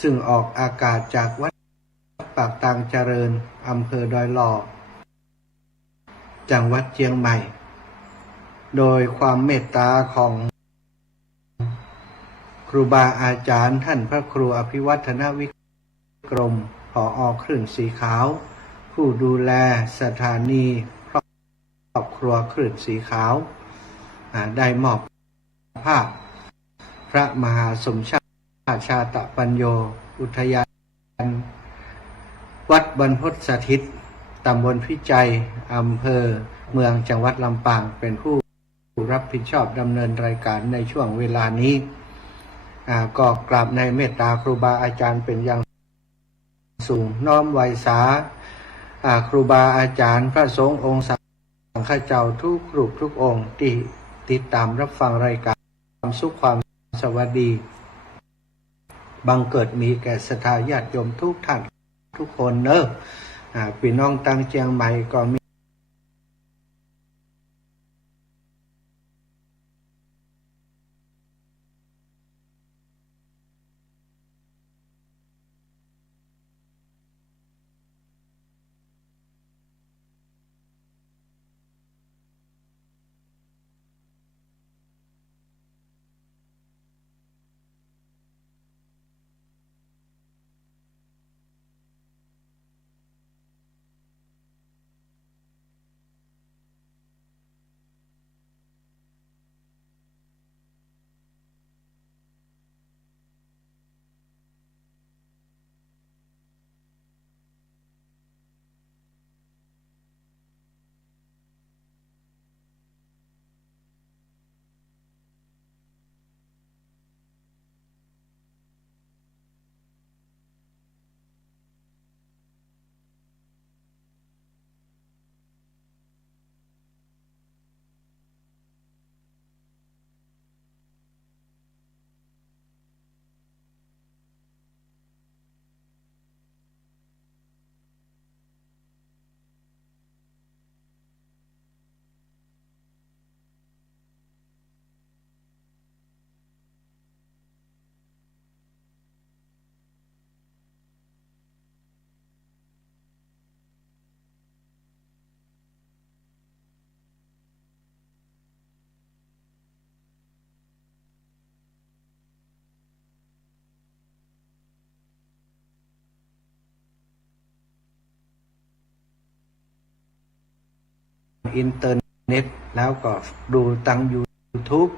ซึ่งออกอากาศจากวัดปากตางเจริญอำเภอดอยหล่อจังหวัดเชียงใหม่โดยความเมตตาของครูบาอาจารย์ท่านพระครูอภิวัฒนวิกรมผอ.คลื่นสีขาวผู้ดูแลสถานีครอบครัวคลื่นสีขาวได้มอบภาพพระมหาสมชาติชาตปัญโยอุทยานวัดบรรพตสถิตตำบลพิจัยอำเภอเมืองจังหวัดลำปางเป็นผู้รับผิดชอบดำเนินรายการในช่วงเวลานี้ก็กราบในเมตตาครูบาอาจารย์เป็นอย่างสูงน้อมไว้สาครูบาอาจารย์พระสงฆ์องค์สังฆเจ้าทุกรูปทุกองค์ที่ติดตามรับฟังรายการความสุขความสวัสดีบังเกิดมีแก่ศรัทธาญาติโยมทุกท่านทุกคนเนอะพี่น้องตั้งเชียงใหม่ก็มีอินเทอร์เน็ตแล้วก็ดูทาง YouTube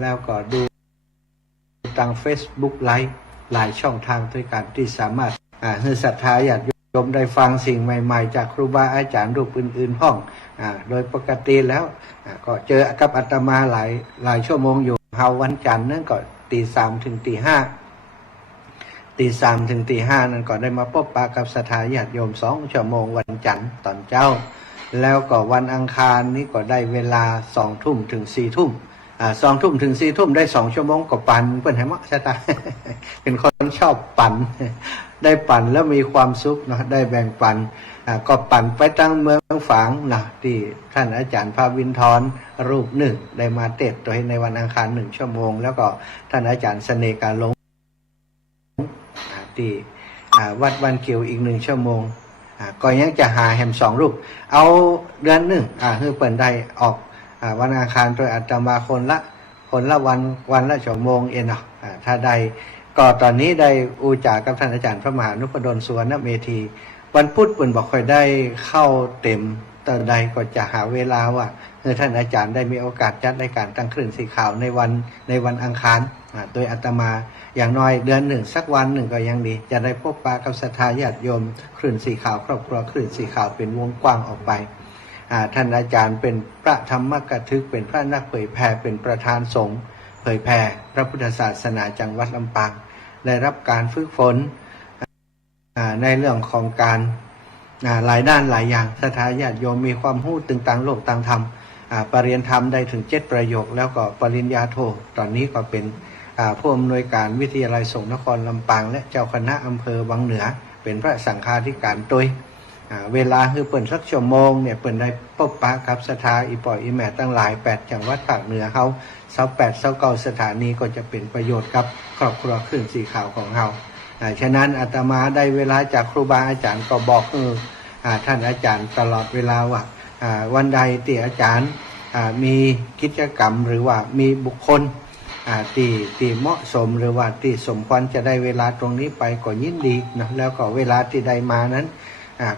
แล้วก็ดูทาง Facebook ไลฟ์หลายช่องทางด้วยกันที่สามารถให้ศรัทธาญาติโยมได้ฟังสิ่งใหม่ๆจากครูบาอาจารย์รูปอื่นๆห้องโดยปกติแล้วก็เจอกับอาตมาหลายชั่วโมงอยู่เฮาวันจันทร์นั่นก็ตี 3 ถึงตี 5ตี 3 ถึงตี 5นั่นก็ได้มาพบปะกับศรัทธาญาติโยม2 ชั่วโมงวันจันทร์ตอนเช้าแล้วก็วันอังคารนี้ก็ได้เวลา2 ทุ่มถึง4 ทุ่ม2 ทุ่มถึง4 ทุ่มได้2 ชั่วโมงก็ปั่นเพื่อนให้มะชะตา เป็นคนชอบปั่น ได้ปั่นแล้วมีความสุขนะได้แบ่งปันก็ปั่นไปตั้งเมืองฝางนะที่ท่านอาจารย์ภาวินทรรูปหนึ่งได้มาเทศน์โดยในวันอังคาร1 ชั่วโมงแล้วก็ท่านอาจารย์เสน่ห์กาลงที่วัดบ้านเขียวอีก1 ชั่วโมงก็ยังจะหาแฮม2 รูปเอาเดือนหนึ่งคือเปิดได้ออกวันอังคารโดยอาตมาคนละวันละชั่วโมงเองเนาะถ้าได้ก็ตอนนี้ได้อูจากับท่านอาจารย์พระมหานุปดลสุวรรณเมธีวันพุธเปิ่นบอกค่อยได้เข้าเต็มตอนใดก็จะหาเวลาว่าท่านอาจารย์ได้มีโอกาสจัดรายการตั้งคลื่นสีขาวในวันอังคารโดยอาตมาอย่างน้อยเดือนหนึ่งสักวันหนึ่งก็ยังดีจะได้พบปะกับศรัทธาญาติโยมคลื่นสีขาวครอบครัวคลื่นสีขาวเป็นวงกว้างออกไปท่านอาจารย์เป็นพระธรรมกถึกเป็นพระนักเผยแผ่เป็นประธานสงฆ์เผยแผ่พระพุทธศาสนาจังหวัดลำปางได้รับการฝึกฝนในเรื่องของการหลายด้านหลายอย่างศรัทธาญาติโยมมีความรู้ตึงต่างโลกต่างธรรมปรริญญาธรรมได้ถึง7 ประโยคแล้วก็ปริญญาโทตอนนี้ก็เป็นผู้อำนวยการวิทยาลัยสงฆ์นครลำปางและเจ้าคณะอำเภอวังเหนือเป็นพระสังฆาธิการโดยเวลาคือเปิดสักชั่วโมงเนี่ยเปิดได้พบปะกับศรัทธาอีปอยอีแม่ตั้งหลาย8 จังหวัดภาคเหนือเขา28 29 สถานีก็จะเป็นประโยชน์กับครอบครัวคลื่นสีขาวของเรา ฉะนั้นอาตมาได้เวลาจากครูบาอาจารย์ก็บอกท่านอาจารย์ตลอดเวลาว่าวันใดที่อาจารย์มีกิจกรรมหรือว่ามีบุคคลที่เหมาะสมหรือว่าที่สมควรจะได้เวลาตรงนี้ไปก็ยินดีนะแล้วก็เวลาที่ได้มานั้น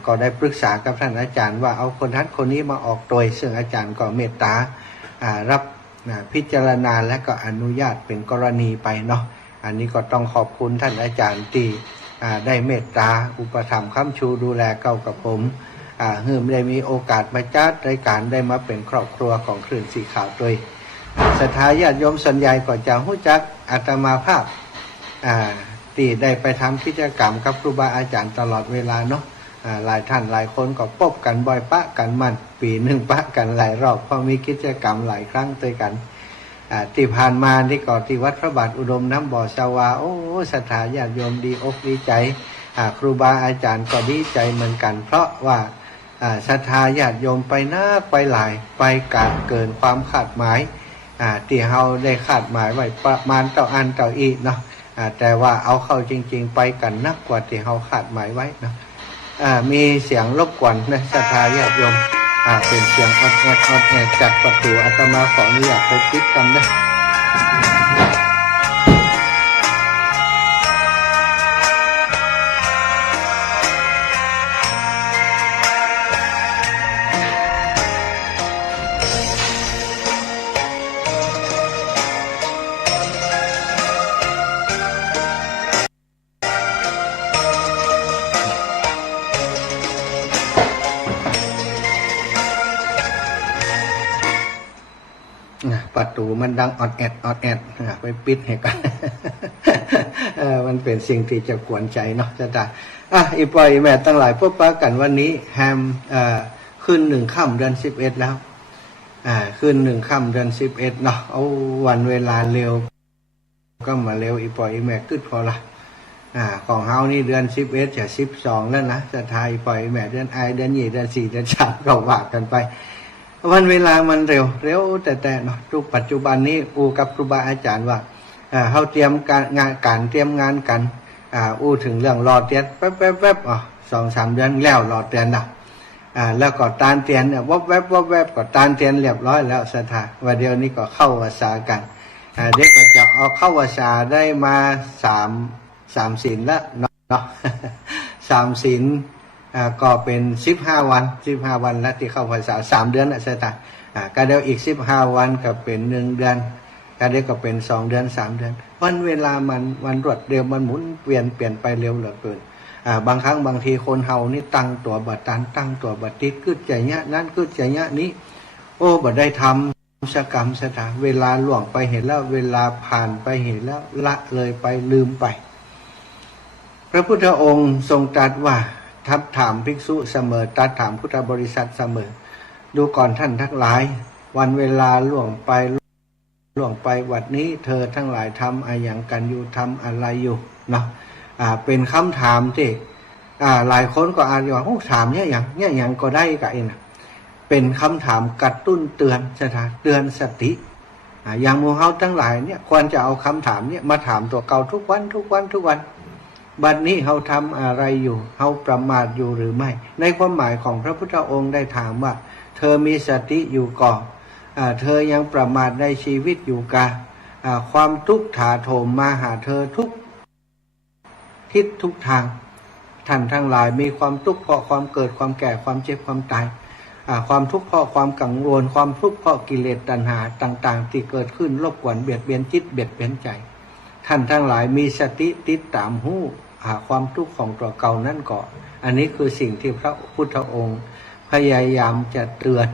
ก็ได้ปรึกษากับท่านอาจารย์ว่าเอาคนนั้นคนนี้มาออกโดยซึ่งอาจารย์ก็เมตตารับพิจารณาและก็อนุญาตเป็นกรณีไปเนาะอันนี้ก็ต้องขอบคุณท่านอาจารย์ที่ได้เมตตาอุปถัมภ์ค้ำชูดูแลเก้ากับผมเฮืมได้มีโอกาสมาจัดรายการได้มาเป็นครอบครัวของคลื่นสีขาวด้วยศรัทธาญาติโยมส่วนใหญ่ก็จะรู้จักอาตมาภาพที่ได้ไปทำกิจกรรมกับครูบาอาจารย์ตลอดเวลาเนาะหลายท่านหลายคนก็พบกันบ่อยปะกันมันปีหนึ่งปะกันหลายรอบเพราะมีกิจกรรมหลายครั้งด้วยกันที่ผ่านมาที่ก่อที่วัดพระบาทอุดมน้ำบ่อสวาโอ้ศรัทธาญาติโยมดีอกดีใจครูบาอาจารย์ก็ดีใจเหมือนกันเพราะว่าศรัทธาญาติโยมไปนักไปหลายไปการเกินความคาดหมายที่เราได้คาดหมายไว้ประมาณเท่าอันเท่าอีเนาะแต่ว่าเอาเข้าจริงๆไปกันนักกว่าที่เราคาดหมายไว้เนาะมีเสียงรบกวนนะศรัทธาญาติโยมเป็นเสียงอดแอดจากประตูอาตมาขออนุญาตไปปิดกันนะประตูมันดังออดแอดไปปิดให้กัน มันเป็นสิ่งที่จะกวนใจเนาะจะได้อีปอยแม่ตั้งหลายพบปะกันวันนี้แฮมขึ้น1 ค่ำเดือน11แล้วขึ้น1 ค่ำเดือน11เนาะเอาวันเวลาเร็วก็มาเร็วอีปอยแม่ขึ้นพอละของเฮานี่เดือน11จะ12แล้วนะจะทายอีปอยแม่เดือนเดือน2เดือน4เดือน3ก็ว่ากันไปวันเวลามันเร็วแต่เนาะทุกปัจจุบันนี้กับครูบาอาจารย์ว่าเขาเตรียมการเตรียมงานกันถึงเรื่องรอเตียนแป๊บ2-3 เดือนแล้วรอเตียนนะแล้วก็ตานเตียนเนี่ยวับแวบก็ตานเตียนเรียบร้อยแล้วศรัทธาว่าเดี๋ยวนี้ก็เข้าภาษากันเด็กก็จะเอาเข้าภาษาได้มา3 ศีลแล้วเนาะ3 ศีลก็เป็น15 วันแล้วที่เข้าพรรษา3 เดือนนะใช่ไหมก็เดี๋ยวอีก15 วันก็เป็น1 เดือนก็เดี๋ยวก็เป็น2 เดือน3 เดือนวันเวลามันรวดเร็วมันหมุนเปลี่ยนไปเร็วเหลือเกินบางครั้งบางทีคนเฮานี่ตั้งตัวบัดตันตั้งตัวบัดติดกึดใจเนี้ยนั่นกึดใจเนี้ยนี้บัดได้ทำสกรรมสถานเวลาล่วงไปเห็นแล้วเวลาผ่านไปเห็นแล้วละเลยไปลืมไปพระพุทธองค์ทรงตรัสว่าทัดถามภิกษุเสมอตัดถามพุทธบริษัทเสมอดูก่อนท่านทั้งหลายวันเวลาล่วงไปวันนี้เธอทั้งหลายทำอะไรอย่างกันอยู่ทำอะไรอยู่เนาะเป็นคำถามที่หลายคนก็อาจจะว่าถามเนี่ยอย่างก็ได้กับเองเป็นคำถามกระตุ้นเตือนเตือนสติอย่างหมู่เฮาทั้งหลายเนี่ยควรจะเอาคำถามเนี่ยมาถามตัวเก่าทุกวันบัดนี้เราทำอะไรอยู่เราประมาทอยู่หรือไม่ในความหมายของพระพุทธองค์ได้ถามว่าเธอมีสติอยู่ก่อนเธอยังประมาทในชีวิตอยู่กะความทุกข์ถาโถมมาหาเธอทุกทิศทุกทางท่านทั้งหลายมีความทุกข์เพราะความเกิดความแก่ความเจ็บความตายความทุกข์เพราะความกังวลความทุกข์เพราะกิเลสตัณหาต่างๆที่เกิดขึ้นรบกวนเบียดเบียนจิตเบียดเบียนใจท่านทั้งหลายมีสติติดตามหู้ความทุกข์ของตัวเก่านั่นก่อนอันนี้คือสิ่งที่พระพุทธองค์พยายามจะเตือน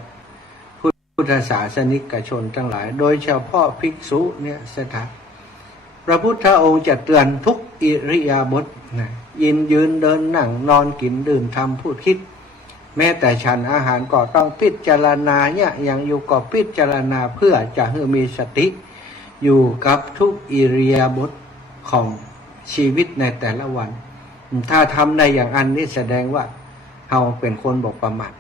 พุทธศาสนิกชนทั้งหลายโดยเฉพาะภิกษุเนี่ยพระพุทธองค์จะเตือนทุกอิริยาบถยืนเดินนั่งนอนกินดื่มทำพูดคิดแม้แต่ฉันอาหารก็ต้องพิจารณาเนี่ยอย่างอยู่ก็พิจารณาเพื่อจะให้มีสติอยู่กับทุกอิริยาบถของชีวิตในแต่ละวันถ้าทำได้อย่างอันนี้แสดงว่าเราเป็นคนบอกประมาท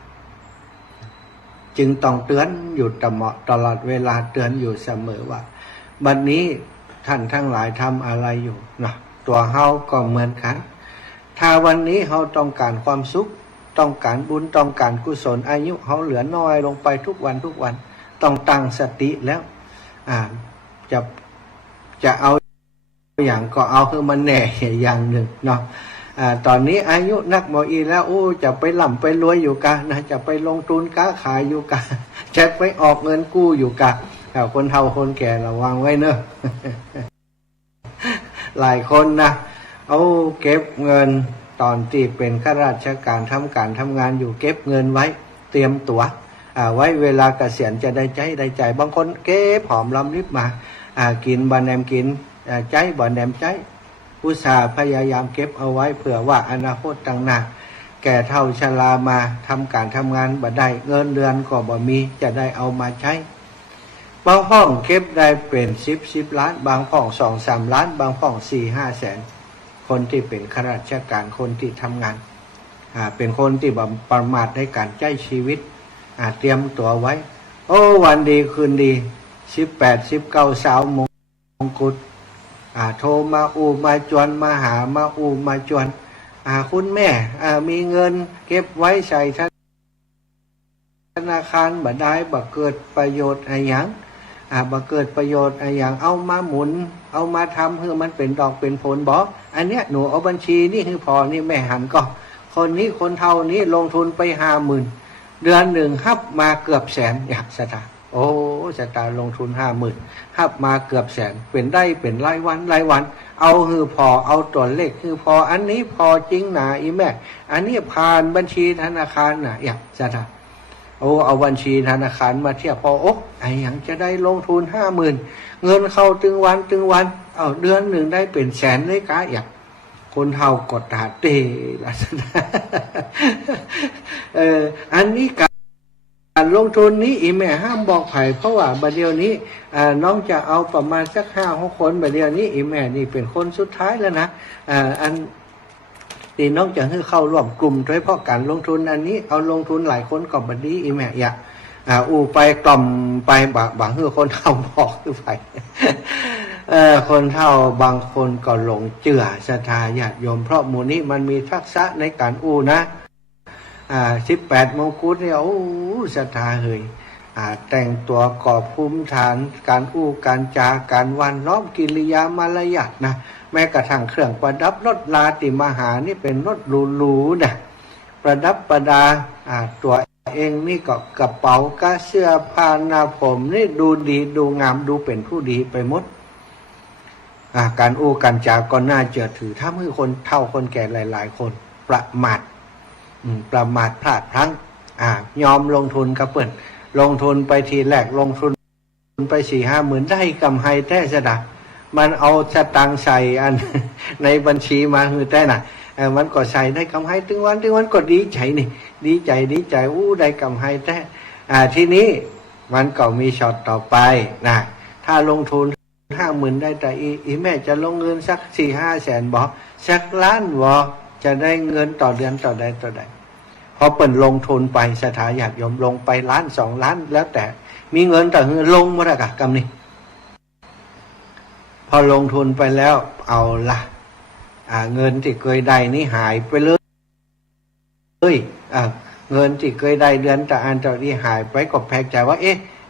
จึงต้องเตือนอยู่ตลอดเวลาเตือนอยู่เสมอว่าบัดนี้ท่านทั้งหลายทำอะไรอยู่นะ ตัวเฮาก็เหมือนกันถ้าวันนี้เฮาต้องการความสุขต้องการบุญต้องการกุศลอายุเฮาเหลือน้อยลงไปทุกวันต้องตั้งสติแล้วจะเอาอย่างก็เอาคือมันแน่อย่างหนึ่งเนาะตอนนี้อายุนักหมออีแล้วจะไปหล่ำไปรวยอยู่กันนะจะไปลงทุนค้าขายอยู่กันจะไปออกเงินกู้อยู่กันคนเฒ่าคนแก่ระวังไว้เนอะ หลายคนนะเอาเก็บเงินตอนที่เป็นข้าราชการทำงานอยู่เก็บเงินไว้เตรียมตัวไว้เวลาเกษียณจะได้ใจบางคนเก็บหอมรำริบมากินบานแนมกินใจบานแนมใจอุตส่าห์พยายามเก็บเอาไว้เผื่อว่าอนาคตต่างหน้าแก่เท่าชรามาทำงานบ่ได้เงินเดือนก็บ่มีจะได้เอามาใช้บางห้องเก็บได้เป็น10 ล้านบางห้อง2-3 ล้านบางห้อง4-5 แสนคนที่เป็นข้าราชการคนที่ทำงานเป็นคนที่ประมาทในการใช้ชีวิตเตรียมตัวไว้วันดีคืนดี18-19 สาวมงกุฎโทรมามาจวนมาหามามาจวนคุณแม่มีเงินเก็บไว้ใส่ธนาคารบ่ได้บ่เกิดประโยชน์อะไรอย่างบ่เกิดประโยชน์อะไรอย่างเอามาหมุนเอามาทำเพื่อมันเป็นดอกเป็นผลบ่อันเนี้ยหนูเอาบัญชีนี่คือพอนี่แม่หันก็คนนี้คนเท่านี้ลงทุนไป50,000เดือนหนึ่งฮับมาเกือบแสนอยากสตาสตาลงทุน50,000ฮับมาเกือบแสนเป็นได้เป็นรายวันเอาคือพอเอาตัวเลขคือพออันนี้พอจริงนะอีแม่อันนี้ผ่านบัญชีธนาคารนะอยากสตาเอาบัญชีธนาคารมาเทียบพอไอ้ยังจะได้ลงทุน50,000เงินเข้าตึงวันเดือนหนึ่งได้เป็นแสนเลยกะอยากคนเฮากดหาเตลักษณะอันนี้การลงทุนนี้อีแม่ห้ามบอกไผ่เพราะว่าบัดเดียวนี้น้องจะเอาประมาณสัก5-6 คนบัดเดียวนี้อีแม่นี่เป็นคนสุดท้ายแล้วนะอันที่น้องจะให้เข้าร่วมกลุ่มโดยเฉพาะการลงทุนอันนี้เอาลงทุนหลายคนก็บัดนี้อีแม่อยากไปกล่อมไปบางคนเท่าบอกคือไปคนเท่าบางคนก็หลงเชื่อศรัทธาญาติโยมเพราะหมู่นี้มันมีทักษะในการนะ18 มงกุฎเนี่ยศรัทธาเฮยแต่งตัวกอบภูมิฐานการการจาการวันล้อมกิริยามารยาทนะแม้กระทั่งเครื่องประดับรถลาติมหานี่เป็นรถหรูๆนะประดับประดาตัวเองนี่ก็กระเป๋ากระเสื้อผ้าหน้าผมนี่ดูดีดูงามดูเป็นผู้ดีไปหมดการการจาก็น่าเชื่อถือถ้ามือคนเฒ่าคนแก่หลายๆคนประมาทพลาดพลั้งยอมลงทุนกับเปิ่นลงทุนไปทีแรกลงทุนไป4-5 หมื่นได้กำไรแท้สะดะมันเอาสตังค์ใส่อัน ในบัญชีมาคือแท้น่ะมันก็ใส่ได้กำไรถึงวันก็ดีใจนี่ดีใจได้กำไรแท้ทีนี้มันก็มีช็อตต่อไปนะถ้าลงทุน50,000ได้แต่อีแม่จะลงเงินสัก4-5 แสนบ่สักล้านบ่จะได้เงินต่อเดือนต่อใดพอเปิ่นลงทุนไปสถาญาติโยมลงไป1-2 ล้านแล้วแต่มีเงินแต่เงินลงมาละกำนี่พอลงทุนไปแล้วเอาละเงินที่เคยได้นี่หายไปเลยเงินที่เคยได้เดือนแต่อันต่อที่หายไปก็แปลกใจว่า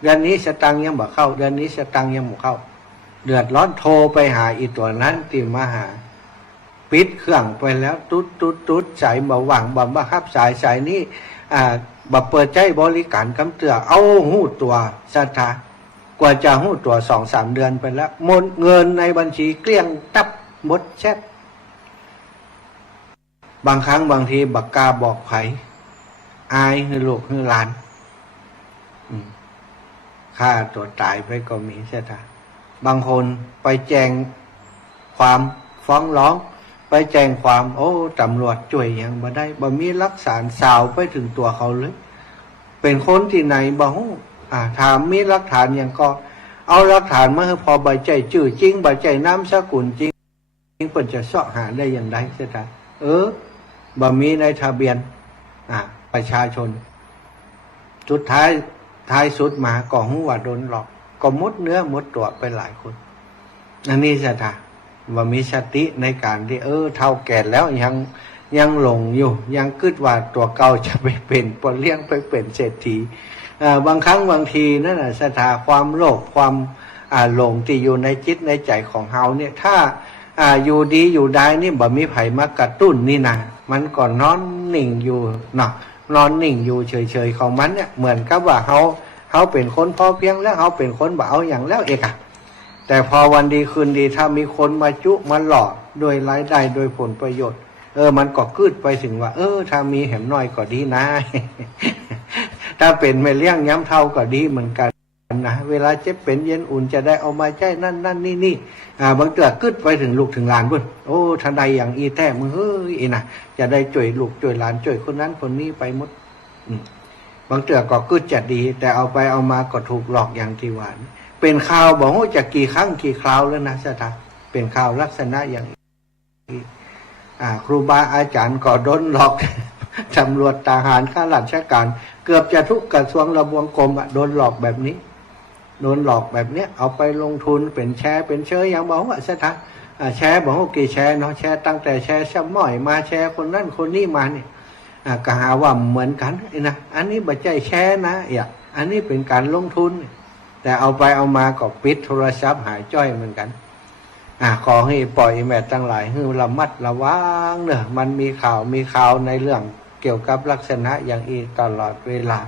เดือนนี้สตังค์ยังบ่เข้าเดือนนี้สตังค์ยังบ่เข้าเดือดร้อนโทรไปหาอีตัวนั้นที่มาหาปิดเครื่องไปแล้วตุ๊ดสายบ่หวังบ่ครับสายนี้บ่เปิดใจบริการคำเตือเอาหู้ตัวศรัทธากว่าจะหู้ตัว 2-3 เดือนไปแล้วหมดเงินในบัญชีเกลี้ยงตับหมดแช็คบางครั้งบางทีบักกาบอกไผอายให้ลูกให้หลานฆ่าตัวตายไปก็มีศรัทธาบางคนไปแจ้งความฟ้องร้องไปแจ้งความตำรวจช่วยยังบ่ได้บ่มีหลักฐานสาวไปถึงตัวเขาเลยเป็นคนที่ไหนบ่ฮู้ถามมีหลักฐานยังก็เอาหลักฐานมาให้พอใบใจชื่อจริงใบใจนามสกุลจริงเพิ่นจะเสาะหาได้อย่างไรเสียจ้ะบ่มีในทะเบียนประชาชนสุดท้ายสุดมาก็ฮู้ว่าโดนหลอกก็หมดเนื้อหมดตัวไปหลายคนอันนี้เสียจ้ะ ว่ามีสติในการที่เท่าแก่แล้วยังหลงอยู่ยังคิดว่าตัวเก่าจะไปเป็นปนเลี้ยงไปเป็นเศรษฐีบางครั้งบางทีนั่นน่ะสถาความโลภความหลงที่อยู่ในจิตในใจของเฮาเนี่ยถ้าอยู่ดีอยู่ได้นี่บ่มีไผมากระตุ้นนี่นะมันก็นอนนิ่งอยู่เนาะนอนนิ่งอยู่เฉยๆของมันเนี่ยเหมือนกับว่าเขาเป็นคนพอเพียงแล้วเขาเป็นคนบ่เอาอย่างแล้วเอกอะแต่พอวันดีคืนดีถ้ามีคนมาจุมาหลอกโดยรายได้โดยผลประโยชน์มันก็คืดไปถึงว่าถ้ามีแหมน้อยก็ดีนะ ถ้าเป็นไม่เลี้ยงย้ำเท่าก็ดีเหมือนกันนะเวลาเจ็บเป็นเย็นอุ่นจะได้เอามาใช้นั่นนี่บางเตือกึดไปถึงลูกถึงหลานบุญทันใดอย่างอีแท้มึงอีนะจะได้จ่วยลูกจ่วยหลานจ่วยคนนั้นคนนี้ไปหมดบางเตือกก็กึดจะดี แต่เอาไปเอามาก็ถูกหลอกอย่างที่หวานเป็นข่าวบอกว่าจะกี่ครั้งกี่คราวแล้วนะสถาเป็นข่าวลักษณะอย่างครูบาอาจารย์ก็โดนหลอกตำรวจทหารข้าราชการเกือบจะทุกกระทรวงระบวงกรมโดนหลอกแบบนี้โดนหลอกแบบเนี้ยเอาไปลงทุนเป็นแชร์เป็นเชยอย่างบอกว่าสถาแชร์บอกว่ากี่แชร์เนาะแชร์ตั้งแต่แชร์ช่ำม่อยมาแชร์คนนั้นคนนี้มาเนี่ยก็หาว่าเหมือนกันนะอันนี้บัจจัยแชร์นะอันนี้เป็นการลงทุนแต่เอาไปเอามาก็ปิดโทรศัพท์หายจ้อยเหมือนกันขอให้ปล่อยแม่ตั้งหลายให้ระมัดระวังเนอะมันมีข่าวในเรื่องเกี่ยวกับลักษณะอย่างอีตลอดเวลา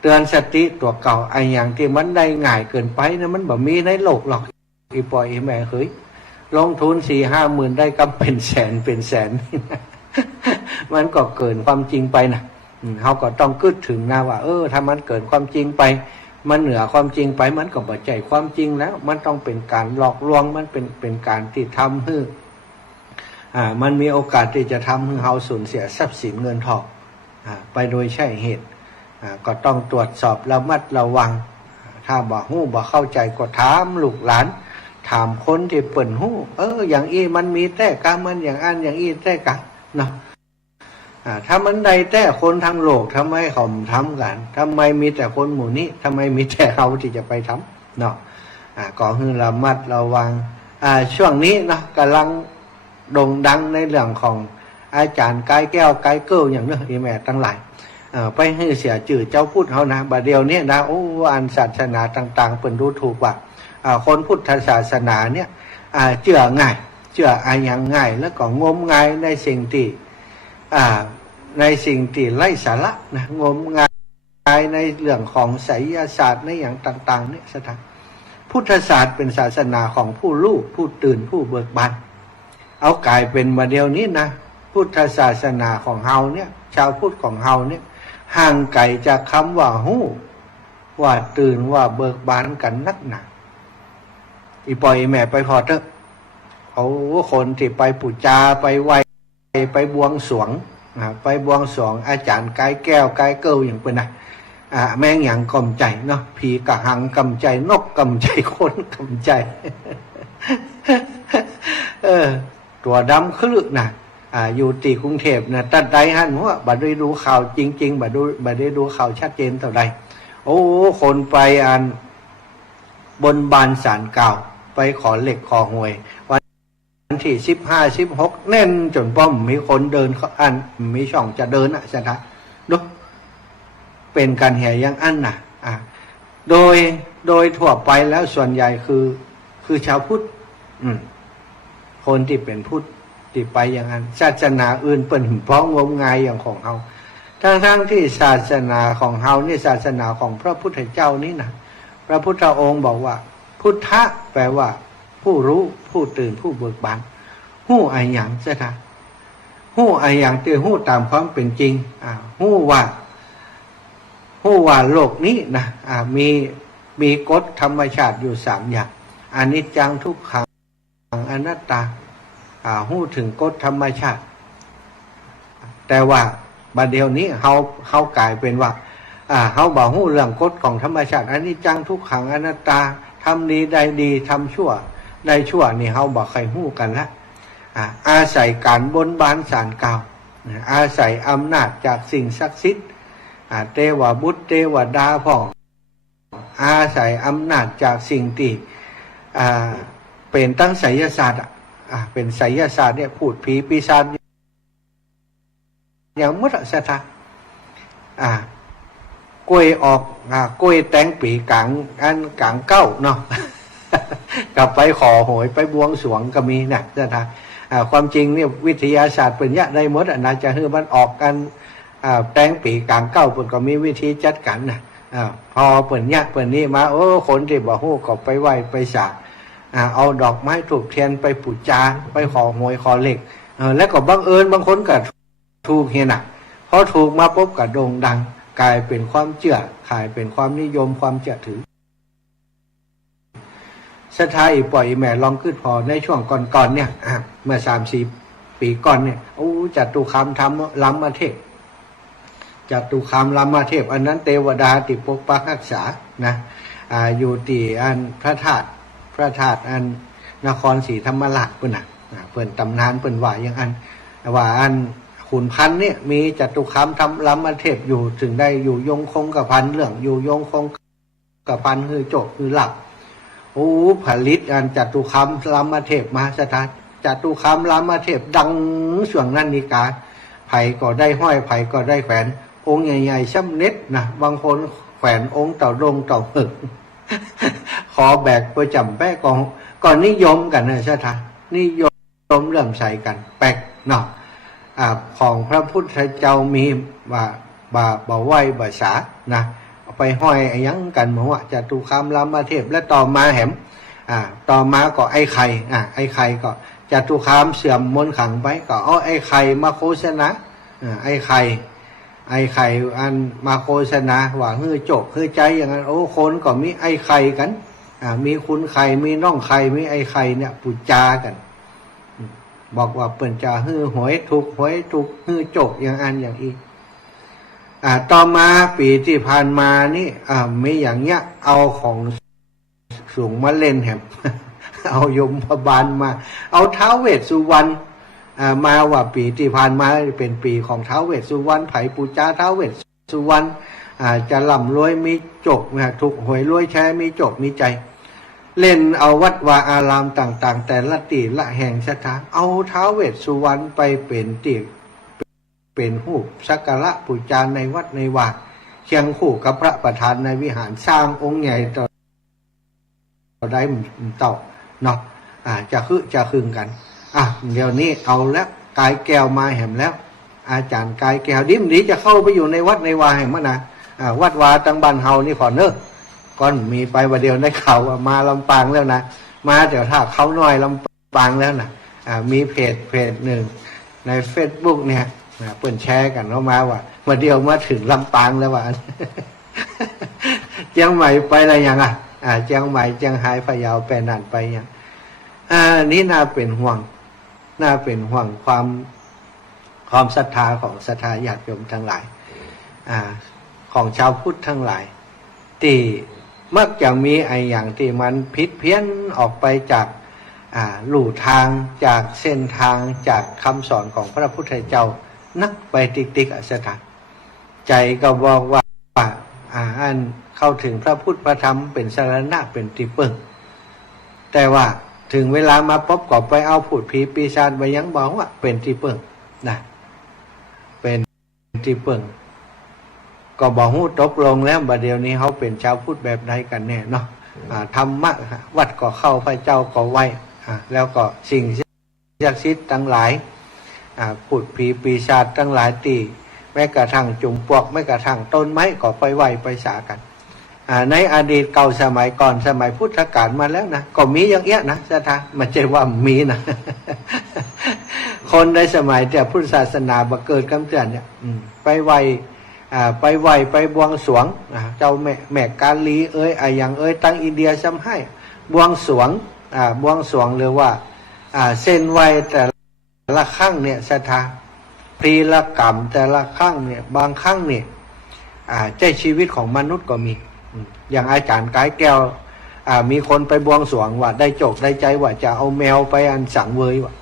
เตือนสติตัวเก่าไอ้อย่างที่มันได้ง่ายเกินไปนะมันบ่มีในโลกหรอกปล่อยแม่เฮ้ยลงทุน4-5 หมื่นได้ก็เป็นแสน มันก็เกินความจริงไปนะเขาก็ต้องคิดถึงนะว่าถ้ามันเกินความจริงไปมันเหนือความจริงไปมันก็บ่ใจความจริงแล้วมันต้องเป็นการหลอกลวงมันเป็นการที่ทำให้มันมีโอกาสที่จะทำให้เราสูญเสียทรัพย์สินเงินทองไปโดยใช่เหตุก็ต้องตรวจสอบระมัดระวังถ้าบ่ฮู้บ่เข้าใจก็ถามลูกหลานถามคนที่เปิ่นฮู้อย่างอีมันมีแต่กะมันอย่างอันอย่างอีแต่กะเนาะถ้ามันใดแต่คนทั้งโลกทำไมเขาทำกันทำไมมีแต่คนหมู่นี้ทำไมมีแต่เขาที่จะไปทำเนาะก็คือระมัดระวังช่วงนี้เนาะกำลังโด่งดังในเรื่องของอาจารย์กายแก้วกายเกิลอย่างนี้อีแม่ตั้งหลายไปให้เสียจื่อเจ้าพูดเขานะบัดเดียวนี้นะอันศาสนาต่างๆเป็นรู้ถูกว่าคนพุทธศาสนาเนี่ยเชื่อง่ายเชื่ออย่างง่ายแล้วก็งมงายในสิ่งที่ไร้สาระนะงมงายในเรื่องของไสยศาสตร์ในอย่างต่างๆเนี่ยสถานพุทธศาสตร์เป็นศาสนาของผู้รู้ผู้ตื่นผู้เบิกบานเอากลายเป็นมาเดียวนี้นะพุทธศาสนาของเฮาเนี่ยชาวพุทธของเฮาเนี่ยห่างไกลจากคำว่าฮู้ว่าตื่นว่าเบิกบานกันนักหนาปล่อยแม่ไปพอเถอะเอาคนที่ไปปูจาไปไหว้ไปบวงสรวงไปบวงสรวงอาจารย์กายแก้วกายเกิลอย่างเป็นแม่งอย่างกำใจเนาะผีกะหังกำใจนกกำใจคนกำใจ ตัวดำคลึกนะอยู่ที่กรุงเทพนะตัดใดหันว่าบัดได้ดูข่าวจริงๆบัดได้ดูข่าวชัดเจนเท่าใดคนไปบนบานศาลเก่าไปขอเหล็กขอหวยวันที่15-16แน่นจนป้อมมีคนเดินมีช่องจะเดินใช่ไหมดูเป็นการแห่ยังอันนะโดยทั่วไปแล้วส่วนใหญ่คือชาวพุทธคนที่เป็นพุทธที่ไปอย่างนั้นศาสนาอื่นเป็นเพราะงมงายอย่างของเราทั้งที่ศาสนาของเรานี่ศาสนาของพระพุทธเจ้านี่นะพระพุทธองค์บอกว่าพุทธะแปลว่าผู้รู้ผู้ตื่นผู้เบิกบานฮู้ไอหยังใช่ไหมฮู้ไอหยังคือฮู้ตามความเป็นจริงฮู้ว่าโลกนี้นะมีกฎธรรมชาติอยู่3อย่างอนิจจังทุกขังอนัตตาฮู้ถึงกฎธรรมชาติแต่ว่าบัดเดี๋ยวนี้เขากลายเป็นว่าเขาบอกฮู้เรื่องกฎของธรรมชาติอนิจจังทุกขังอนัตตาทำดีได้ดีทำชั่วได้ชั่วนี่เขาบอกใครฮู้กันละอาศัยการบนบานศาลกล่าวอาศัยอำนาจจากสิ่งศักดิ์สิทธิ์เทวบุตรเทวดาพ่ออาศัยอำนาจจากสิ่งที่เป็นตั้งไสยศาสตร์ เป็นไสยศาสตร์เนี่ยพูดผีปีศาจอย่างมุดศรัทธากล้วยออกกล้วยแตงปีกลางเก้าเนาะ กลับไปขอหวยไปบวงสรวงก็มีนะศรัทธาความจริงเนี่ยวิทยาศาสตร์เป็นยะได้หมดน่าจะให้มันออกกันแตงปีกลางเก้าเปิ่นก็มีวิธีจัดการนะพอเปิ่นยะเปิ่นนี่มาคนที่บ่ฮู้ก็ไปไหว้ไปสากเอาดอกไม้ถูกเทียนไปปูจาไปขอหวยขอเลขแล้วก็บังเอิญบางคนก็ถูกเห็นพอถูกมาปุ๊บก็โด่งดังกลายเป็นความเชื่อกลายเป็นความนิยมความเชื่อถือศรัทธาอีปล่อยแม่ลองขึ้นพอในช่วงก่อนๆเนี่ยเมื่อ3-4 ปีก่อนเนี่ยจัตุคามทำล้ำมาเทพจัตุคามล้ำมาเทพอันนั้นเทวดาติปกปักรักษานะอยู่ที่อันพระธาตุอันนครศรีธรรมราชเพิ่นเพิ่นตำนานเพิ่นว่าอย่างว่าอันขุนพันธ์เนี่ยมีจัตุคามทำล้ำมาเทพอยู่ถึงได้อยู่ยงคงกับพันเรื่องอยู่ยงคงกับพันคือโจกคือหลับผลิตอันจัตุคามรามเทพมาสถานจัตุคามรามเทพดังส่วงนั้นนิกาไผ่ก็ได้ห้อยไผ่ก็ได้แขวนองค์ใหญ่ๆช่ำเน็ตนะบางคนแขวนองค์เต่าดงเต่าหึก ขอแบกประจำแป้ก่อนนิยมกันนะสถานนิยมเริ่มใส่กันแปลกเนาะของพระพุทธเจ้ามีบ่ไหวบ่สานะไปห้อยยังกันเหมือนว่าจตุคามรามเทพและต่อมาแหมต่อมาก็ไอ้ไข่ก็จตุคามเสื่อมมนต์ขังไปก็เอาไอ้ไข่มาโฆษณาไอ้ไข่อันมาโฆษณาว่าฮือโจกฮือใจอย่างนั้นคนก็มีไอ้ไข่กันมีคุณไข่มีน้องไข่มีไอ้ไข่เนี่ยปุจจากันบอกว่าเปิ่นจะฮือหวยถูกฮือโจกอย่างอันอย่างอีต่อมาปีที่ผ่านมานี่มีอย่างเงี้ยเอาของสูงมาเล่นแหม เอายมพบาลมาเอาท้าวเวสสุวรรณมาว่าปีที่ผ่านมาเป็นปีของท้าวเวสสุวรรณไผ่ปูจาท้าวเวสสุวรรณจะร่ำรวยมีจกถูกหวยรวยแช้มีจกมีใจเล่นเอาวัดวาอารามต่างๆแต่ละตีละแห่งสถานเอาท้าวเวสสุวรรณไปเป็นตีเป็นรูปสักการะบูชาในวัดในวาเคียงคู่กับพระประธานในวิหารสร้างองค์ใหญ่ต่อได้เต่าเนาะจะคึงกันเดี๋ยวนี้เอาแล้วกายแก้วมาแห่มแล้วอาจารย์กายแก้วดิ้มดีจะเข้าไปอยู่ในวัดในวาแห่งมั้งนะวัดวาตังบ้านเฮานี่ขอเนอะก่อนมีไปวันเดียวได้ข่าวว่ามาลำปางแล้วนะมาเดี๋ยวถ้าเขาน้อยลำปางแล้วนะมีเพจหนึ่งใน Facebook เนี่ยเปิ่นแชร์กันเข้ามาว่าวันเดียวมาถึงลำปางแล้วว่าเชียงใหม่ไปอะไรอย่างเชียงใหม่เชียงรายพะเยาไปนั่นไปอย่างนี่น่าเป็นห่วงความศรัทธาของศรัทธาญาติโยมทั้งหลายของชาวพุทธทั้งหลายที่มักจะมีไอ้อย่างที่มันผิดเพี้ยนออกไปจากลู่ทางจากเส้นทางจากคำสอนของพระพุทธเจ้านักไปติ๊กสถานใจก็บอกว่าอันเข้าถึงพระพุทธพระธรรมเป็นสรณะเป็นที่พึ่งแต่ว่าถึงเวลามาพบก็ไปเอาพูดผีปีศาจไปยังบอกว่าเป็นที่พึ่งนะเป็นที่พึ่งก็บอกหูตกลงแล้วบัดเดี๋ยวนี้เขาเป็นชาวพุทธแบบใดกันแน่เนาะธรรมะวัดก็เข้าพระเจ้าก็ไหวแล้วก็สิ่งศักดิ์สิทธิ์ทั้งหลายพูดผีปีศาจทั้งหลายตีแม้กระทั่งจุ่มปลวกแม้กระทั่งต้นไม้ก็ไปไหวไปสากันในอดีตเก่าสมัยก่อนสมัยพุทธกาลมาแล้วนะก็มีอย่างเงี้ยนะสถามันจะว่ามีนะ คนในสมัยที่พุทธศาสนาบังเกิดกำเนิดเนี่ยไปไหวไปบวงสรวงเจ้าแม่กาลีอย่างตั้งอินเดียซ้ำให้บวงสรวงหรือว่าเส้นไหวแต่ละครั้งเนี่ยศรัทธาพรีละกรรมแต่ละครั้งเนี่ยบางครั้งเนี่ยใจชีวิตของมนุษย์ก็มีอย่างอาจารย์กายแก้วมีคนไปบวงสรวงว่าได้โจกได้ใจว่าจะเอาแมวไปอันสังเวยว่ะ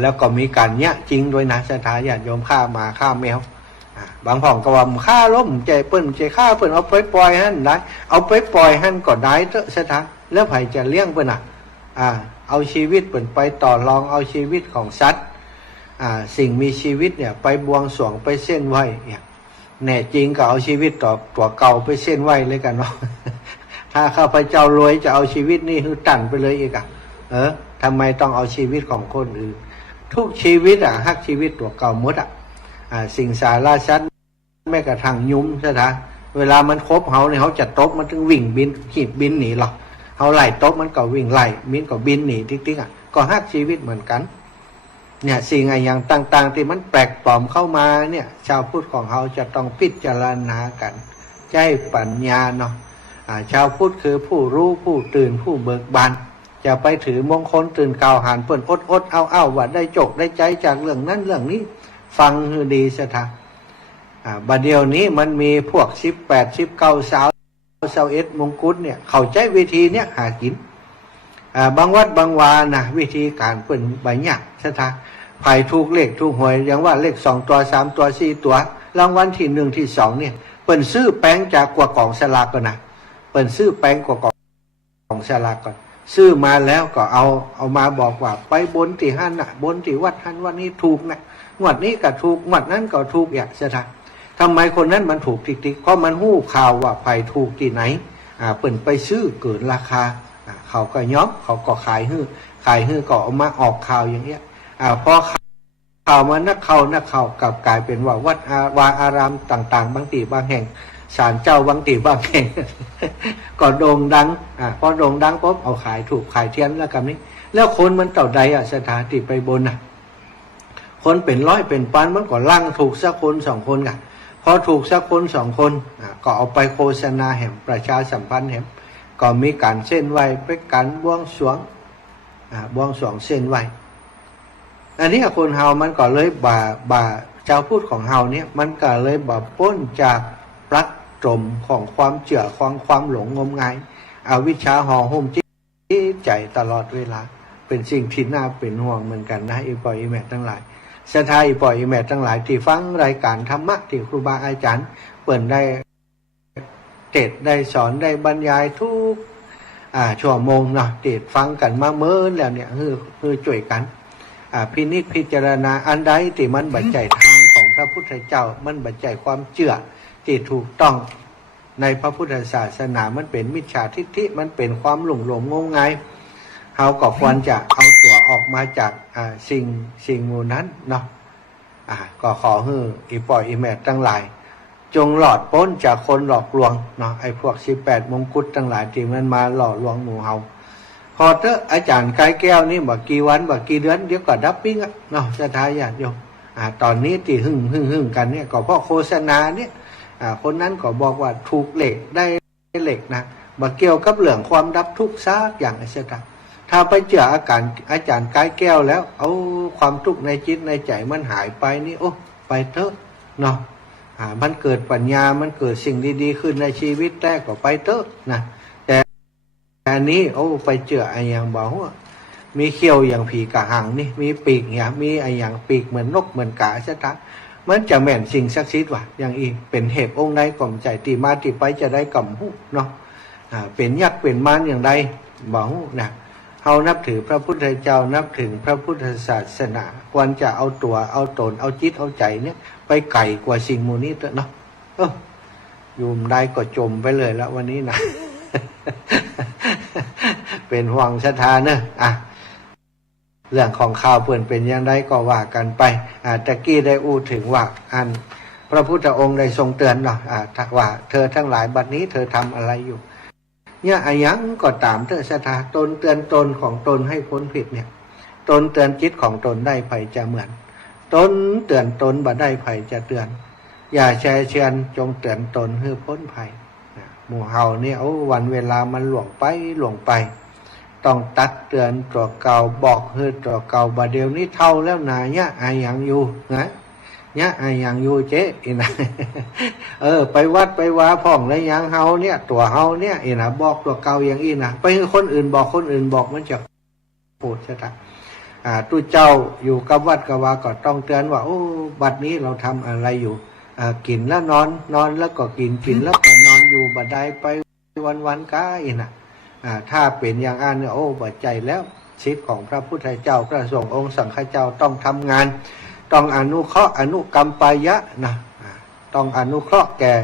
แล้วก็มีการเนี้ยจริงด้วยนะศรัทธาญาติโยมฆ่าหมาฆ่าแมวบางผ่องก็ว่าฆ่าล้มใจเปิ้นใจฆ่าเปิ้นเอาไปปล่อยหั่นได้เอาไปปล่อยหั่นก็ได้เถอะศรัทธาแล้วไผจะเลี้ยงเปิ้น เอาชีวิตเปิ่นไปต่อรองเอาชีวิตของสัตว์สิ่งมีชีวิตเนี่ยไปบวงสรวงไปเส้นไหวเนี่ยแน่จริงก็เอาชีวิตต่อตัวเก่าไปเส้นไหวเลยกันเนาะ ถ้าข้าพเจ้ารวยจะเอาชีวิตนี่คือตันไปเลยอีกทำไมต้องเอาชีวิตของคนอื่นทุกชีวิตฮักชีวิตตัวเก่าหมดสิ่งสาราชัดแม้กระทั่งยุ้มใช่ไหมเวลามันคบเขาเนี่ยเขาจะตบมันถึงวิ่งบินขีบบินหนีหรอกเขาไล่ตบมันก็วิ่งไล่บินก็บินหนีติ๊กก็ฮักชีวิตเหมือนกันเนี่ยสิ่งอย่างต่างๆที่มันแปลกปลอมเข้ามาเนี่ยชาวพุทธของเขาจะต้องพิจารณากันใช้ปัญญาเนาะชาวพุทธคือผู้รู้ผู้ตื่นผู้เบิกบานจะไปถือมงคลตื่นกล่าวหานเปิ่นอดเอาว่าได้จกได้ใจจากเรื่องนั้นเรื่องนี้ฟังคือดีสถาบัดเดียวนี้มันมีพวก18 19 21มงกุฎเนี่ยเขาใช้วิธีเนี้ยหากินบางวัดบางวานะวิธีการเปิ่นใบหยักสถาไผ่ถูกเลขถูกหวยอย่างว่าเลข2 ตัว 3 ตัว 4 ตัวรางวัลที่1ที่2เนี่ยเปิ่นซื้อแป้งจากกว่ากล่องสลากก่อนนะเปิ่นซื้อแป้งกว่ากล่องสลากก่อนซื้อมาแล้วก็เอามาบอกว่าไปบนที่หันน่ะบนที่วัดหันวันนี้ถูกนะงวดนี้ก็ถูกงวดนั้นก็ถูกอย่างสถาทำไมคนนั้นมันถูกติ๊กเพราะมันหู้ข่าวว่าไผ่ถูกที่ไหนเปิ่นไปซื้อเกินราคาเขาก็ย้อมเขาก็ขายฮื้อก็เอามาออกข่าวอย่างเงี้ยพอข่าวมานักข่าวกลับกลายเป็นว่าวัดวาอารามต่างๆบางตีบางแห่งศาลเจ้าบางตีบางแห่ง ก็โด่งดังพอโด่งดังปุ๊บเอาขายถูกขายเทียนแล้วกันนี้แล้วคนมันเต่าใดสถานที่ไปบนคนเป็นร้อยเป็นพันมันก็ลั่งถูกสักคน2 คนกันพอถูกสักคน2 คนก็เอาไปโฆษณาแห่งประชาสัมพันธ์แห่งก็มีการเส้นไหวไปการบวงสรวงเส้นไหวอันนี้คนเฮามันก็เลยบ่าเจ้าพูดของเฮาเนี่ยมันก็เลยพ้นจากปลักจมของความเชื่อของความหลงงมงายอวิชชาห่อหุ้มจิตใจตลอดเวลาเป็นสิ่งที่น่าเป็นห่วงเหมือนกันนะอีปอยอีแม่ทั้งหลายศรัทธาอีปอยอีแม่ทั้งหลายที่ฟังรายการธรรมะที่ครูบาอาจารย์เปิดได้เทศได้สอนได้บรรยายทุกชั่วโมงเนาะเทศฟังกันมาเมื่อแล้วเนี่ยคือช่วยกันพินิจพิจารณาอันใดที่มันบัจจัยทางของพระพุทธเจ้ามันบัจจัยความเชื่อที่ถูกต้องในพระพุทธศาสนามันเป็นมิจฉาทิฏฐิมันเป็นความหลงงมงายเขาก็ควรจะเอาตัวออกมาจากสิ่งมูนั้นเนาะก็ขอให้อีปอยอีแม่ทั้งหลายจงหลอดพ้นจากคนหลอกลวงเนาะไอ้พวก18 มงกุฎทั้งหลายที่มันมาหลอกลวงหมู่เฮาพอเถอะอาจารย์กายแก้วนี่บอกกี่วันบอกกี่เดือนเดี๋ยวก็ดับปิ้งเนาะจะทายญาติโยมตอนนี้ที่หึ่งกันเนี่ยก็เพราะโฆษณาเนี่ยคนนั้นก็บอกว่าถูกเหล็กได้เหล็กนะบอกเกี่ยวกับเรื่องความดับทุกข์ซากอย่างไรเสียถ้าไปเจออาจารย์กายแก้วแล้วเอาความทุกข์ในจิตในใจมันหายไปนี่โอ้ไปเถอะเนาะมันเกิดปัญญามันเกิดสิ่งดีๆขึ้นในชีวิตแรกก็ไปเถอะนะแต่อันนี้โอ้ไปเจอไอ้อย่างบอกว่ามีเขี้ยวอย่างผีกระหังนี่มีปีกเนี่ยมีไอ้อย่างปีกเหมือนนกเหมือนกาใช่ไหมมันจะแม่นสิ่งศักดิ์สิทธิ์ว่ะอย่างอีเป็นเหตุองค์ใดกล่อมใจตีมาตีไปจะได้กล่อมหูเนาะเป็นยักษ์เป็นมารอย่างใดบอกหูนะเฮานับถือพระพุทธเจ้านับถึงพระพุทธศาสนาควรจะเอาตัวเอาตนเอาจิตเอาใจเนี่ยไปไกลกว่าสิ่งมูนี้เนาะอยู่ได้ก็จมไปเลยแล้ววันนี้นะ เป็นห่วงศรัทธาเนอะเรื่องของข่าวเพื่อนเป็นอย่างไรก็ว่ากันไปตะกี้ได้อู้ถึงว่าพระพุทธองค์ได้ทรงเตือนเนาะว่าเธอทั้งหลายบัดนี้เธอทำอะไรอยู่เนี่ยอายังก็ตามเธอศรัทธาตนเตือนตนของตนให้พ้นผิดเนี่ยตนเตือนจิตของตนได้ไผจะเหมือนตนเตือนตนบ่ได้ไผจะเตือนอย่าแช่เชือนจงเตือนตนให้พ้นภัยหมู่เฮาเนี่ยวันเวลามันหลวงไปต้องตักเตือนตัวเก่าบอกให้ตัวเก่าบ่เดี๋ยวนี้เท่าแล้วนะเนี่ยอายังอยู่นะเนี่ยอายังอยู่เจ๊อีนะ ไปวัดไปวาพ่องแล้วยังเฮาเนี่ยตัวเฮาเนี่ยอีนะบอกตัวเก่าอย่างอีนะไปให้คนอื่นบอกมันจะพูดใช่ไหมตู้เจ้าอยู่กับวัดกับวาก็ต้องเตือนว่าโอ้บัดนี้เราทำอะไรอยู่กินแล้วนอนแล้วก็กินแล้วก็นอนอยู่บัดใดไปวันก้าอีนะถ้าเป็นอย่างอันเนี่ยโอ้บัดใจแล้ว สิทธิ์ของพระพุทธเจ้าพระสงฆ์องค์สังฆเจ้าต้องทำงานต้องอนุเคราะห์อนุกรรมปายะนะต้องอนุเคราะห์แก่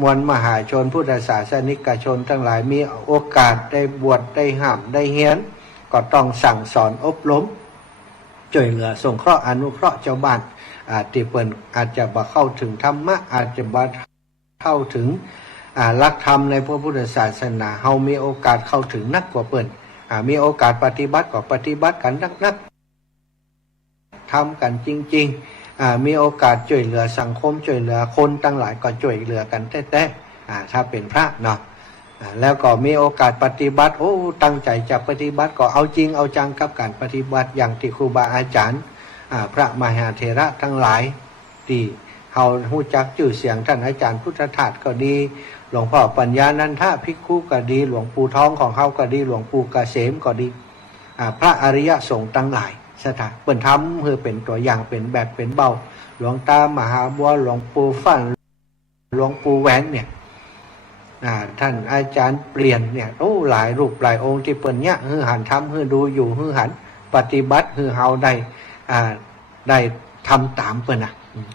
มวลมหาชนพุทธศาสนิกชนทั้งหลายมีโอกาสได้บวชได้ห้ามได้เฮียนก็ต้องสั่งสอนอบรมช่วยเหลือสงเคราะห์อนุเคราะห์เจ้าบ้านที่เปิ้นอาจจะบ่เข้าถึงธรรมะอาจจะบ่เข้าถึงหลักธรรมในพระพุทธศาสนาเฮามีโอกาสเข้าถึงนักกว่าเปิ้นมีโอกาสปฏิบัติก็ปฏิบัติกันนักทำกันจริงๆมีโอกาสช่วยเหลือสังคมช่วยเหลือคนทั้งหลายก็ช่วยเหลือกันแท้ๆถ้าเป็นพระเนาะแล้วก็มีโอกาสปฏิบัติตั้งใจจะปฏิบัติก็เอาจริงเอาจังกับการปฏิบัติอย่างที่ครูบาอาจารย์พระมหาเถระทั้งหลายที่เฮาฮู้จักชื่อเสียงท่านอาจารย์พุทธทาสก็ดีหลวงพ่อปัญญานันทภิกขุก็ดีหลวงปู่ทองของเฮาก็ดีหลวงปู่เกษมก็ดีพระอริยสงฆ์ทั้งหลายสถานเปิ้นทำคือเป็นตัวอย่างเป็นแบบเป็นเบาหลวงตามหาบัวหลวงปู่ฟั่นหลวงปู่แหวนเนี่ยท่านอาจารย์เปลี่ยนเนี่ยหลายรูปหลายองค์ที่เปิ้นเนี่ยฮือหันทำฮือดูอยู่ฮือหันปฏิบัติฮือเฮาได้ทำตามเปิ้น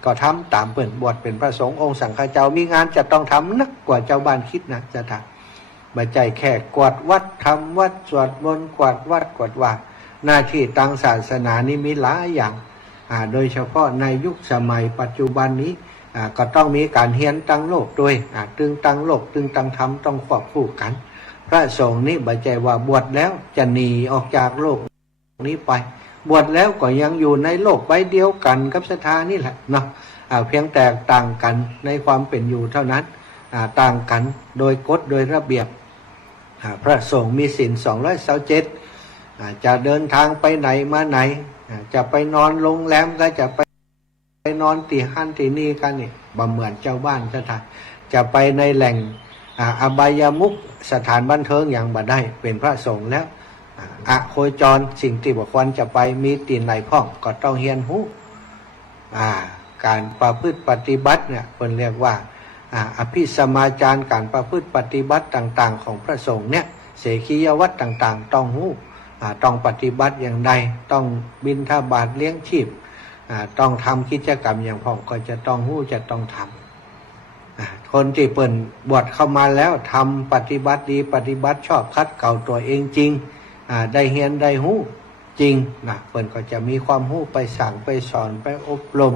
ก็ทำตามเปิ้นบวชเป็นพระสงฆ์องค์สังฆเจ้ามีงานจะต้องทำนักกว่าเจ้าบ้านคิดนะจะทำไม่ใจแค่กวาดวัดทำวัดสวดมนต์กวาดวัดกวาดว่าหน้าที่ทางศาสนานี่มีหลายอย่างโดยเฉพาะในยุคสมัยปัจจุบันนี้ก็ต้องมีการเฮียนตั้งโลกด้วยตึงตั้งโลกตึงตั้งธรรมต้องควบคู่กันพระสงฆ์นี่ไม่ใจว่าบวชแล้วจะหนีออกจากโลกนี้ไปบวชแล้วก็ยังอยู่ในโลกใบเดียวกันกับศรัทธานี่แหละเนาะเพียงแตกต่างกันในความเป็นอยู่เท่านั้นต่างกันโดยกฎโดยระเบียบพระสงฆ์มีศีล227จะเดินทางไปไหนมาไหนจะไปนอนโรงแรมก็จะไปนอนตีฮั่นตีนี่กันนี่บ่เหมือนเจ้าบ้านศรัทธาจะไปในแหล่งอบายมุขสถานบันเทิงอย่างบ่ได้เป็นพระสงฆ์แล้วโคจรสิ่งที่บุคคลจะไปมีตีนไหลพ่องก็ต้องเฮียนหูการประพฤติปฏิบัติเนี่ยเป็นเรียกว่าอภิสมาจารการประพฤติปฏิบัติต่างๆของพระสงฆ์เนี่ยเสขียวัตรต่างๆต้องหูต้องปฏิบัติอย่างใดต้องบิณฑบาตเลี้ยงชีพต้องทำกิจกรรมอย่างพ่องก็จะต้องหูจะต้องทำคนที่เปิ่นบวชเข้ามาแล้วทำปฏิบัติดีปฏิบัติชอบคัดเก่าตัวเองจริงได้เฮียนได้หู้จริงนะเปิ่นก็จะมีความหู้ไปสั่งไปสอนไปอบรม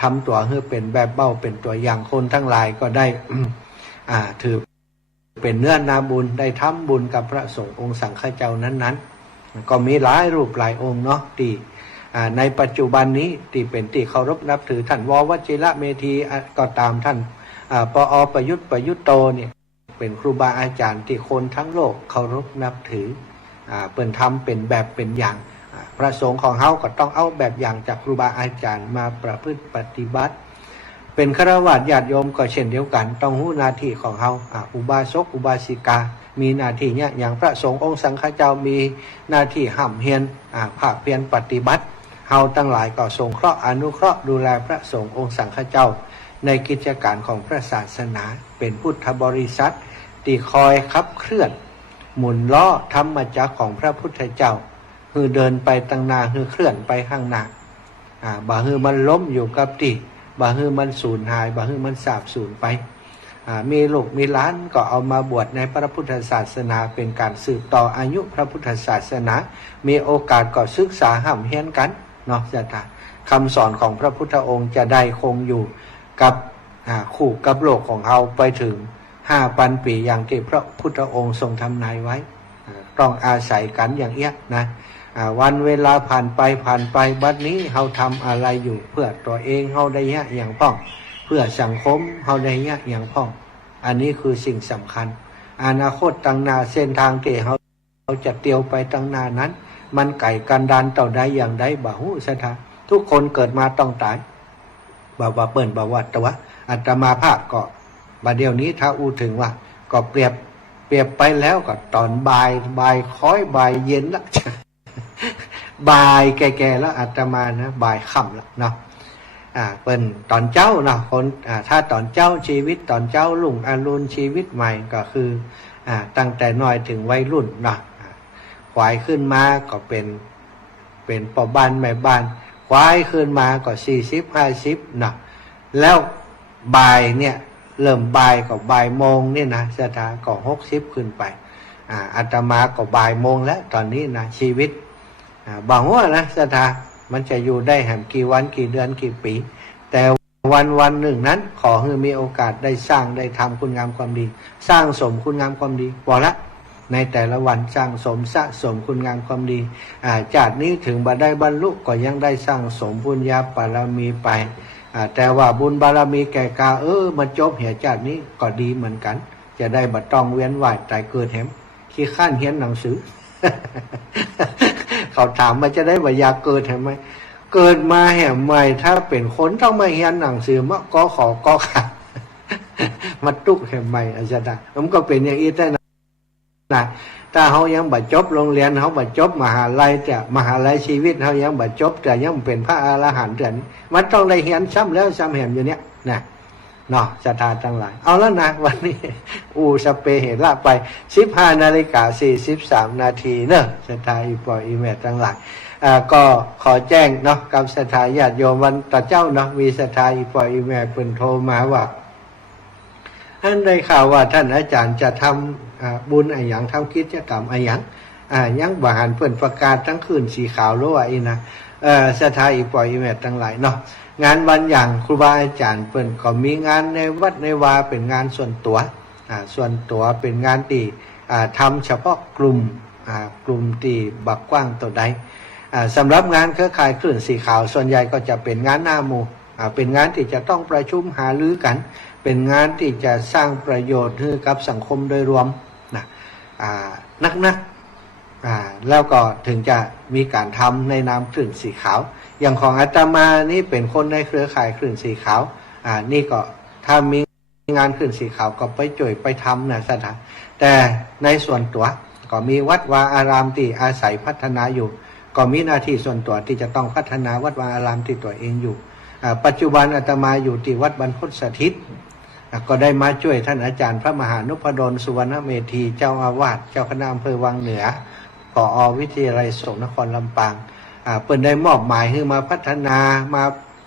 ทำตัวให้เป็นแบบเบ้าเป็นตัวอย่างคนทั้งหลายก็ได้ ถือเป็นเนื้อนาบุญได้ทำบุญกับพระสงฆ์องค์สังฆเจ้านั้นๆก็มีหลายรูปหลายองค์เนาะที่ในปัจจุบันนี้ที่เป็นที่เคารพนับถือท่านววชิระเมธีก็ตามท่านปอประยุทธ์ประยุทธ์โตเนี่ยเป็นครูบาอาจารย์ที่คนทั้งโลกเคารพนับถือเปิ่นทำเป็นแบบเป็นอย่างพระสงฆ์ของเฮาก็ต้องเอาแบบอย่างจากครูบาอาจารย์มาประพฤติปฏิบัติเป็นฆราวาสญาติโยมก็เช่นเดียวกันต้องรู้หน้าที่ของเฮาอุบาสกอุบาสิกามีหน้าที่เนี่ยอย่างพระสงฆ์องค์สังฆเจ้ามีหน้าที่ห้ำเฮียนภาคเพียรปฏิบัติเฮาทั้งหลายก็สงเคราะห์อนุเคราะห์ดูแลพระสงฆ์องค์สังฆเจ้าในกิจการของพระศาสนาเป็นพุทธบริษัทที่คอยขับเคลื่อนหมุนล้อธรรมจักรของพระพุทธเจ้าคือเดินไปตั้งหน้าคือเคลื่อนไปข้างหน้าบ่คือมันล้มอยู่กับที่บ่คือมันสูญหายบ่คือมันสาบสูญไปมีลูกมีหลานก็เอามาบวชในพระพุทธศาสนาเป็นการสืบต่ออายุพระพุทธศาสนามีโอกาสก็ศึกษาห้ำเฮียนกันเนาะจะtaคำสอนของพระพุทธองค์จะได้คงอยู่กับคู่กับโลกของเราไปถึง5,000 ปีอย่างที่พระพุทธองค์ทรงทำนายไว้ต้องอาศัยกันอย่างเอี้ยนะวันเวลาผ่านไปบัดนี้เราทำอะไรอยู่เพื่อตัวเองเราได้เงี้ยอย่างพ่องเพื่อสังคมเราได้เงี้ยอย่างพ่องอันนี้คือสิ่งสำคัญอนาคตตั้งหน้าเส้นทางที่เราจะเตียวไปตั้งหน้านั้นมันไก่กันดานต่อใดอย่างใดบ่หูสถาทุกคนเกิดมาต้องตายบ่ว่าเปิ้นบ่ว่าแต่ว่าอาตมาภาพก็บัดเดี๋ยวนี้ถ้าอู้ถึงว่าก็เปรียบไปแล้วก็ตอนบ่ายค่อยบ่ายเย็นละบ่ายแก่ๆแล้วอาตมานะบ่ายค่ำแล้วเนาะเป็นตอนเจ้าเนาะคนถ้าตอนเจ้าชีวิตตอนเจ้าลุ่งอรุณชีวิตใหม่ก็คือตั้งแต่น้อยถึงวัยรุ่นเนาะ ควายขึ้นมาก็เป็นพ่อบ้านแม่บ้านควายขึ้นมาก็40-50นะแล้วบ่ายเนี่ยเริ่มบ่ายก็บ่ายโมงนี่นะศรัทธาก็60ขึ้นไปอาตมาก็บ่ายโมงแล้วตอนนี้นะชีวิตบางว่านะศรัทธามันจะอยู่ได้แหมกี่วันกี่เดือนกี่ปีแต่วันหนึ่งนั้นขอให้มีโอกาสได้สร้างได้ทำคุณงามความดีสร้างสมคุณงามความดีพอละในแต่ละวันสร้างสมสะสมคุณงามความดีจากนี้ถึงบัดได้บรรลุก็ยังได้สร้างสมบุญญาบารมีไปแต่ว่าบุญบารมีแก่กามันจบเหตุจากนี้ก็ดีเหมือนกันจะได้บัดต้องเวียนว่ายตายเกิดแหมขี้ข้านเฮียนหนังสือ เขาถามมันจะได้ว่าอยากเกิดเห็นไหมเกิดมาแห่ใหม่ถ้าเป็นคนต้องมาเฮียนหนังสือมะก็ขอก็ขาด มาตุกแห่ใหม่อาจารย์ผมก็เป็นอย่างนี้แต่นะถ้าเขายังบัดจบโรงเรียนเขาบัดจบมหาลัยแต่มหาลัยชีวิตเขายังบัดจบแต่ยังเป็นพระอรหันต์เดือนมันต้องได้เฮียนซ้ำแล้วซ้ำแห่มอยู่เนี้ยนะเนาะศรัทธาทั้งหลายเอาแล้วนะวันนี้สเปเหตุละไป15:43 นาทีเนอะศรัทธาอีปอยอีแม่ทั้งหลายก็ขอแจ้งเนาะกับศรัทธาญาติโยมวันต่อเจ้าเนาะมีศรัทธาอีปอยอีแม่เพิ่นโทรมาว่าท่านได้ข่าวว่าท่านอาจารย์จะทำบุญอะไรอย่างทำกิจกรรมอะไรอย่างยังบาหันเพิ่นประกาศทั้งคืนสีขาวโลว่าอีนะศรัทธาอีปอยอีแม่ทั้งหลายเนาะงานวันอย่างครูบาอาจารย์เพิ่นก็มีงานในวัดในวาเป็นงานส่วนตัวเป็นงานที่ทำเฉพาะกลุ่มที่บักกว้างตัวใดสำหรับงานเครือข่ายคลื่นสีขาวส่วนใหญ่ก็จะเป็นงานหน้าหมู่เป็นงานที่จะต้องประชุมหารือกันเป็นงานที่จะสร้างประโยชน์ให้กับสังคมโดยรวมนะนักแล้วก็ถึงจะมีการทำในนามคลื่นสีขาวอย่างของอาตมานี่เป็นคนในเครือข่ายคลื่นสีขาวนี่ก็ถ้ามีงานคลื่นสีขาวก็ไปจ่วยไปทำนะสถานแต่ในส่วนตัวก็มีวัดวาอารามที่อาศัยพัฒนาอยู่ก็มีหน้าที่ส่วนตัวที่จะต้องพัฒนาวัดวาอารามที่ตัวเองอยู่ปัจจุบันอาตมาอยู่ที่วัดบรรพตสถิตก็ได้มาช่วยท่านอาจารย์พระมหานพดลสุวรรณเมธีเจ้าอาวาสเจ้าคณะอำเภอวังเหนือผอ.วิทยาลัยสงฆ์นครลำปางเปิดได้มอบหมายให้มาพัฒนา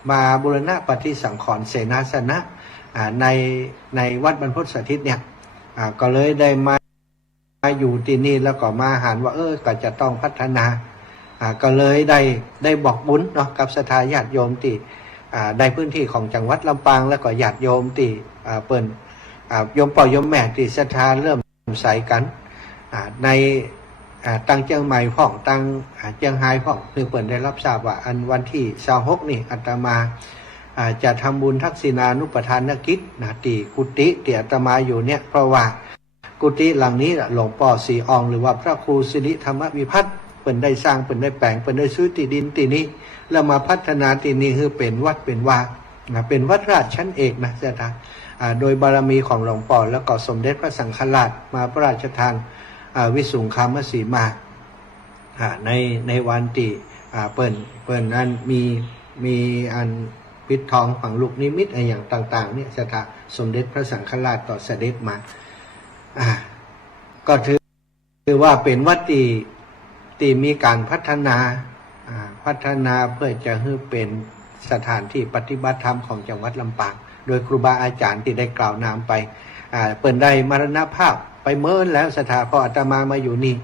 มาบูรณะปฏิสังขรณ์เสนาสนะในวัดบรรพตสถิตเนี่ยก็เลยได้มาอยู่ที่นี่แล้วก็มาหันว่าก็จะต้องพัฒนาก็เลยได้บอกบุญเนาะกับศรัทธาญาติโยมที่ในพื้นที่ของจังหวัดลำปางแล้วก็ญาติโยมที่เปิ่นโยมป่อโยมแม่ที่ศรัทธาเริ่มใส่กันในตั้งเจียงใหม่พ่องตั้งเจียงไฮ้พ่องคือเปิ่นได้รับทราบว่าอันวันที่26นี่อาตมาจะทำบุญทักษิณานุปทานกิจที่กุฏิที่อาตมาอยู่เนี่ยเพราะว่ากุฏิหลังนี้หลวงป่อสีอองหรือว่าพระครูสิริธรรมวิพัฒน์เปิ่นได้สร้างเปิ่นได้แปลงเปิ่นได้ซื้อที่ดินที่นี้แล้วมาพัฒนาที่นี้คือเป็นวัดเป็นวาเป็นวัดราชชั้นเอกนะเจ้าค่ะโดยบารมีของหลวงป่อแล้วก็สมเด็จพระสังฆราชมาพระราชทานวิสุงคามสีมาในวันที่เปิ่นนั้นมีอันปิดทองฝังลูกนิมิตอะไรอย่างต่างๆเนี่ยเจ้าค่ะสมเด็จพระสังฆราชก็เสด็จมาก็ถือว่าเป็นวัดที่มีการพัฒนาเพื่อจะให้เป็นสถานที่ปฏิบัติธรรมของจังหวัดลำปางโดยครูบาอาจารย์ที่ได้กล่าวนามไปเปิ่นได้มรณภาพไปเมื่อแล้วสถาพออาตมามาอยู่นี่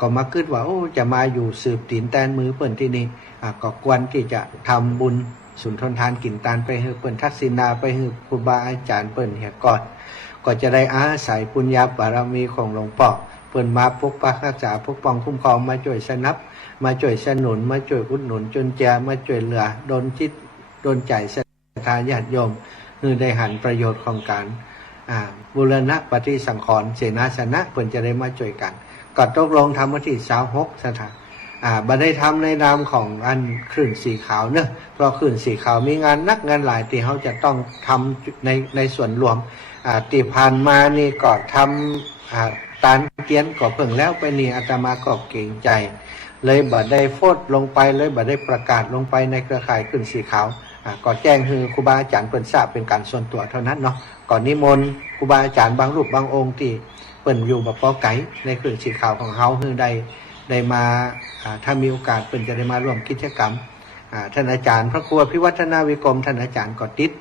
ก็มาคิดว่าจะมาอยู่สืบตีนแตนมือเปิ่นที่นี่ก็ควรที่จะทำบุญสุนทรทานกินตานไปให้เปิ่นทักษิณาไปให้ครูบาอาจารย์เปิ่นเหียก่อนก็จะได้อาศัยปุญญาบารมีของหลวงพ่อเปิ่นมาปกปักรักษาปกป้องคุ้มครองมาช่วยสนับมาช่วยสนุนมาช่วยอุดหนุนจนแจมาช่วยเหลือโดนจิตโดนใจศรัทธาญาติโยมคือได้หันประโยชน์ของการบูรณะปฏิสังขรณ์เสนาสนะเพิ่นจะได้มาช่วยกันก็ตกลงทำวันที่26สถานบัดได้ทำในนามของอันคลื่นสีขาวเนอะเพราะคลื่นสีขาวมีงานนักงานหลายที่เขาจะต้องทำในส่วนรวมที่ผ่านมานี่ก็ทำตานเกียนก็เพิ่งแล้วไปนี่อาตมาก็เก่งใจเลยบัดได้โฟดลงไปเลยบัดได้ประกาศลงไปในเครือข่ายคลื่นสีขาวก็แจ้งคือครูบาอาจารย์เปิ่นทราบเป็นการส่วนตัวเท่านั้นเนาะก่อนนิมนต์ครูบาอาจารย์บางรูปบางองค์ที่เปิ่นอยู่แบบปอไก่ในคลื่นสีขาวของเฮาคือได้ ได้มาถ้ามีโอกาสเป็นจะได้มาร่วมกิจกรรมท่านอาจารย์พระครูพิวัฒนาวิกรมท่านอาจารย์ก็ติด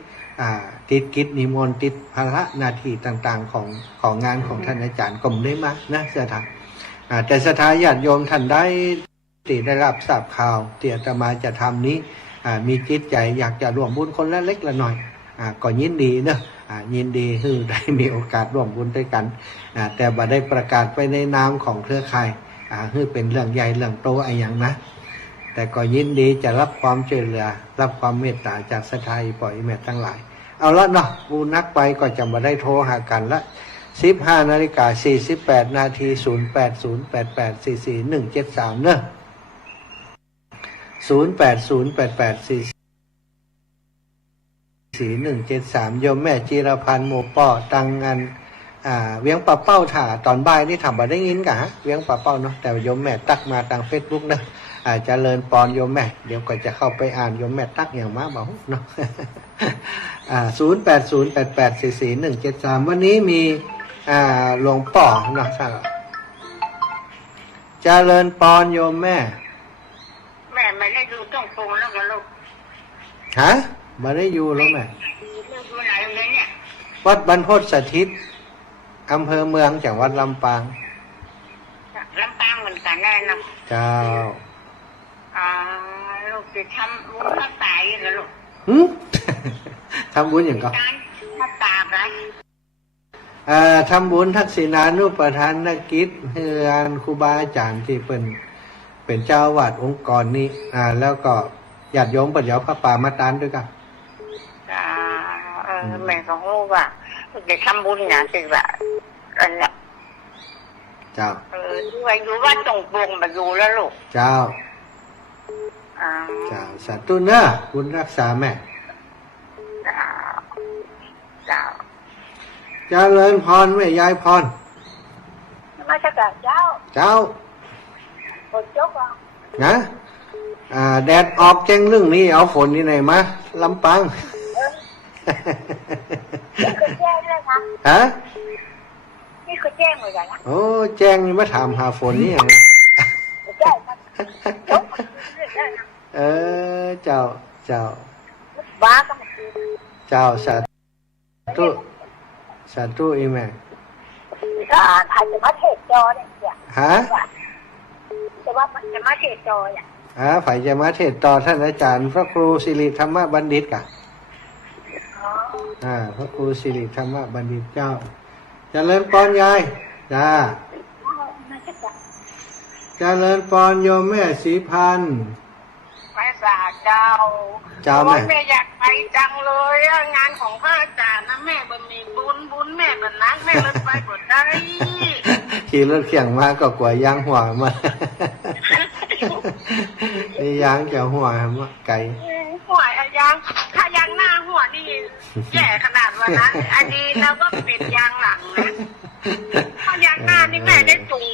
กิจนิมนต์ติดภาระหน้าที่ต่างๆของงานของท่านอาจารย์ก็ไม่ได้มานะเสียทางแต่สถาญาติโยมท่านได้ได้รับทราบข่าวที่อาตมาจะทำนี้มีจิตใจอยากจะร่วมบุญคนละเล็กละน้อยก็ยินดีเนอะยินดีที่ได้มีโอกาสร่วมบุญด้วยกันแต่บ่ได้ประกาศไปในนามของเครือข่ายคือเป็นเรื่องใหญ่เรื่องโตอะไรอย่างนะแต่ก็ยินดีจะรับความช่วยเหลือรับความเมตตาจากสถาปล่อยแม่ทั้งหลายเอาละเนาะกูนักไปก็จะมาได้โทรหากันละ15:48 นาที0808844173เนอะ0808844173โยมแม่จิรพันธ์โมป้อตังงานเวียงป่าเป้าถ่าตอนบ่ายนี่ทำมาได้ยินกะเวียงป่าเป้าเนาะแต่โยมแม่ตักมาทาง Facebook นะเจริญปอนโยมแม่เดี๋ยวก็จะเข้าไปอ่านโยมแม่ตักอย่างมาบอกเนาะ0808844173วันนี้มีหลวงป่อเนาะท่านเจริญปอนโยมแม่ไม่ได้ดูต้องปรุงแล้วกันลูกฮะมาได้อยู่แล้วแม่ดูไหนเลยเนี่ยวัดบรรพตสถิตอำเภอเมืองจังหวัดลำปางเหมือนกันแน่นะเจ้าลูกจะทำบุญพระตายนะลูกทำบุญอย่างก็พระตาไรทำบุญทักษิณานุปทานกิจเฮือนครูบาอาจารย์ที่เป็นเจ้าวาดองค์กรนี้แล้วก็ญาติโยมปัญญาพระป่ามาตานด้วยกันแม่ของลูกอ่ะเด็กทำบุญอย่างจริงละอันเนี้ยเจ้าดูว่าตรงปรุงมาดูแล้วลูกเจ้าสาธุนะบุญรักษาแม่เจ้าเจริญพรแม่ยายพรมาจากเจ้าฝนตกนะแดดออกแจ้งเรื่องนี้เอาฝนที่ไหนมาลำปางแจ้งเลยนะฮะนี่คือแจ้งเลยนะโอ้แจ้งนี่มาถามหาฝนนี่อย่างแจ้งเจ้าบ้าก็เจ้าสาธุอีแม่ถ่ายจะมาเทศจอเนี่ยฮะแต่ว่ามันจะมาเทศจอเนี่ยฝ่ายจะมาเทศต่อท่านอาจารย์พระครูสิริธรรมบัณฑิตกะพระครูสิริธรรมบัณฑิตเจ้าเจริญปอนยายจ้าเจริญปอนโยมแม่ศรีพันธ์ไปสาเจ้าแม่อยากไปจังเลยงานของพระอาจารย์นะแม่บ่มีบุญแม่ก็นักแม่เลยไปบ่ได้ขี่รถเขี่ยงมาก็กว่ายางหัวมายางจะหัวมาไกลหัวยางถ้ายางหน้าหัวนี่แย่ขนาดว่านะอันนี้แล้วก็เป็นยางหลังนะเพราะยางหน้านี่แม่ได้จุง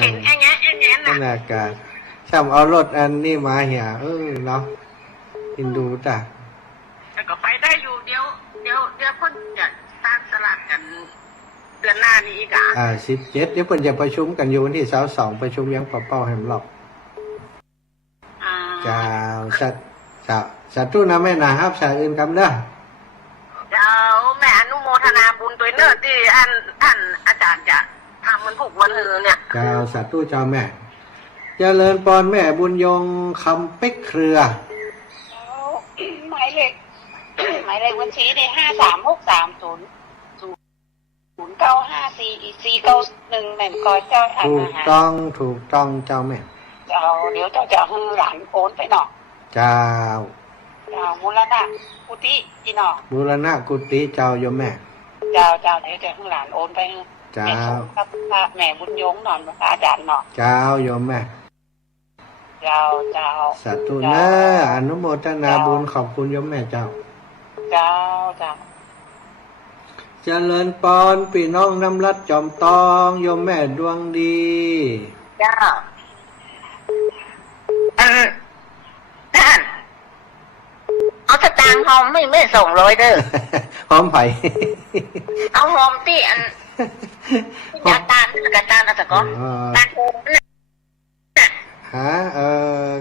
เห็นแง่น่ะน่ากาช่ำเอารถอันนี้มาเหี่ยเนาะอินดูจ้ะแต่ก็ไปได้อยู่เดี๋ยวเพิ่นจะตั้งตลาดกันเดือนหน้านี้อีก17เดี๋ยวเพิ่นจะประชุมกันอยู่วันที่22ประชุมยังป่าเป้าแหมหลอกเจ้าสาธุนะแม่นะครับสาอื่นคำเด้อเจ้าแม่อนุโมทนาบุญตัวเนื้อที่อันอาจารย์จะทำมันถูกวันเฮือเนี่ยเจ้าสาธุเจ้าแม่เจริญปอนแม่บุญยงคำเป็กเครือหมายเลขบัญชีได้53630095441แม่กอเจ้าถูกต้องเจ้าแม่เดี๋ยวเจ้าจะให้หลานโอนไปหนอเจ้าบูรณะกุฏิจีหนอบูรณะกุฏิเจ้าโยมแม่เจ้าเดี๋ยวจะให้หลานโอนไปเจ้าแม่บุญยงนอนพระอาจารย์หนอเจ้าโยมแม่เจ้าสาธุนะอนุโมทนาบุญขอบคุณโยมแม่เจ้าเจริญปอนพี่น้องน้ำรัดจอมตองโยมแม่ดวงดีเจ้าเอาสตางค์หอมไม่ส่งเลยเด้อหอมไผ่เอาหอมที่อันกระตานอันสะก้อนตานโอมน่ะ ฮะ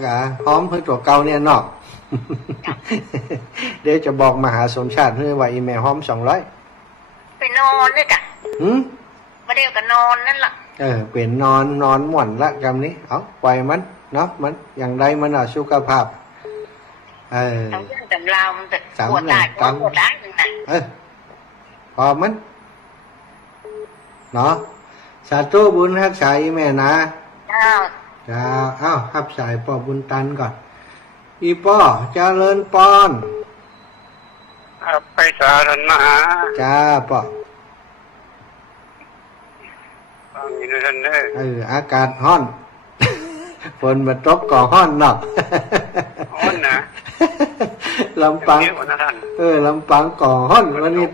กะหอมเพื่อตัวเก่าเนี่ยเนอก เดี๋ยวจะบอกมหาสมชาติเพื่อว่าอีแม่หอม200ไปนอนเลยจ้ะ หืม มาเดียวกันนอนนั่นแหละ เป็นนอนม่วนละกำนี้เอาปล่อยมันเนาะมันอย่างไรมันสุขภาพทำเรื่องจำราวมันจะปวดได้ปวดได้จริงๆพอมันเนาะสาธุบุญรักษาอีแม่นะจ้าฮับสายปอบุญตันก่อนอีป้อเจริญปอนไปสาธารณะจ้าป้อฟังอยู่ท่านเด้ออากาศร้อน ฝนมาตกก่อร้อนหนักร้อนนะลำปางลำปางก่อร้อนวันนี้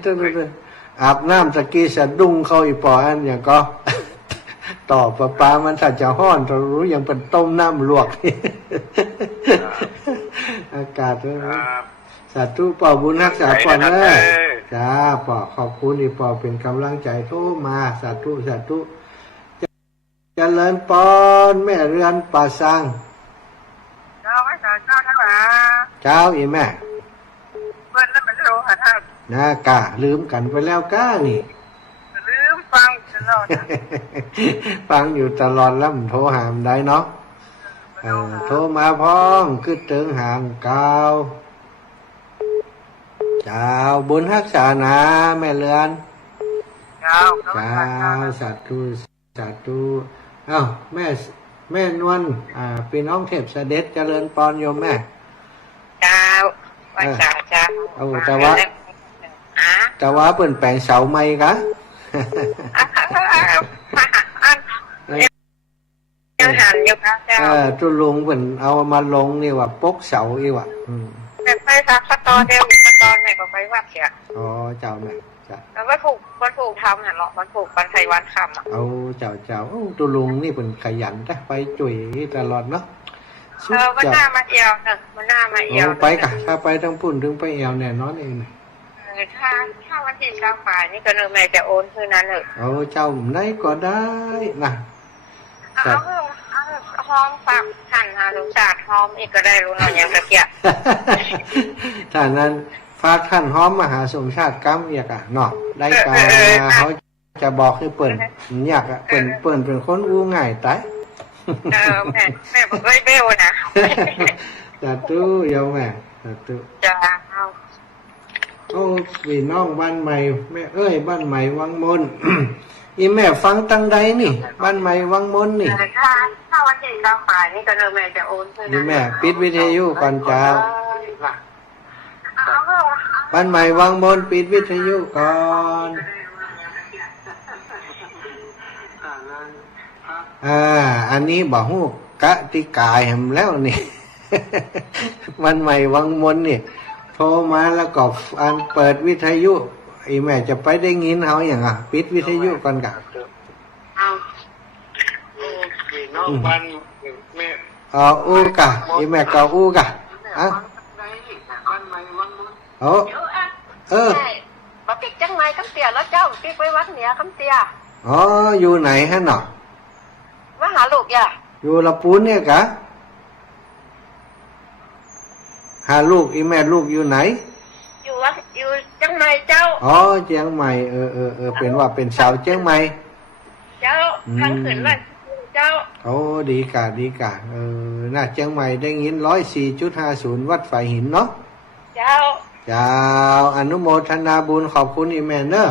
อาบน้ำตะกี้สะดุ้งเข้าอีปออันอย่างก็ ต่อประปามันถ้าจะร้อนเรารู้ยังเป็นต้มน้ำลวก อากาศสาธุปอบุญรักษาปอนเนอจ้าปอขอบคุณอีปอเป็นกำลังใจโทรมาสาธุเจริญปอนแม่เรือนป่าสังเจ้าไม่เจ้าทั้งหลายเจ้าอีแม่เบิ้ลแล้วมันโลหะท่านน่ากะลืมกันไปแล้วก้านี่ลืมฟังตลอด ฟังอยู่ตลอดแล้วโทรหามได้เนาะโทรมาพ้องคือตึงหามเก่าเจ้าบุญรักษานะแม่เรือนเจ้าสาธุแม่นวลพี่น้องเทพเสด็จเจริญปอนโยมแม่เจ้าว่าเจ้าแต่ว่าเปิ่นแปลงเสาไม้กะหันอยู่ครับเจ้าตุลุงเปิ่นเอามาลงนี่ว่าปกเสาอีว่ะแต่ไปสักตอนเดียวสักตอนไหนก็ไปวัดเสียเจ้าแม่แล้วก็ถูกทำหันหรอกมันถูกวันไทยวันคำเจ้าตุลุงนี่เป็นขยันจ้ะไปจุ๋ยตลอดเนาะมันหน้ามาเอวมันหน้ามาเอวไปกะถ้าไปทั้งปุ่นถึงไปเอวแน่นอนเองถ้าวันที่เช้าป่านี่ก็เนอแม่จะโอนคืนนั้นเลยเจ้าไหนก็ได้นะหอมฝากหั่นหาสมชาติหอมอีกก็ได้รู้เนาะยังกระเทียมถ้านั้นฝากท่านหอมมหาสมชาติกัมอยากเนาะได้กาเขาจะบอกให้เปิ่นอยากเปิ่นเป็นคนอู้ง่ายตายแม่บอกเบลนะสาธุโยมแม่สาธุจ้าพี่น้องบ้านใหม่แม่บ้านใหม่วังมน อีแม่ฟังตั้งใดนี่บ้านใหม่วังมนนี่ถ้าวันที่เช้าป่านี่ก็เนอแม่จะโอนคืนนั้นแม่ปิดวิทยุก่อนจ้าบ้านใหม่วังมนปิดวิทยุก่อนอันนี้บอกฮู้กติกายแหมแล้วนี่ บ้านใหม่วังมนนี่โทรมาแล้วก็เปิดวิทยุอีแม่จะไปได้ยินเอาอย่างปิดวิทยุก่อนกะน้องบ้านแม่อู้กะอีแม่ก็อู้กะมาปิดจังไรคำเตี้ยแล้วเจ้าปิดไว้วัดเหนือคำเตี้ยอยู่ไหนฮะเนาะว่าหาลูกอย่าอยู่ละปูนเนี่ยกะหาลูกอีแม่ลูกอยู่ไหนอยู่จังไรเจ้าเจียงใหม่เป็นว่าเป็นสาวเจียงใหม่เจ้าทางขึ้นเลยเจ้าดีกะน่าเจียงใหม่ได้ยิน 104.50 วัดฝ่ายหินเนาะเจ้าอนุโมทนาบุญขอบคุณอีแม่เนอะ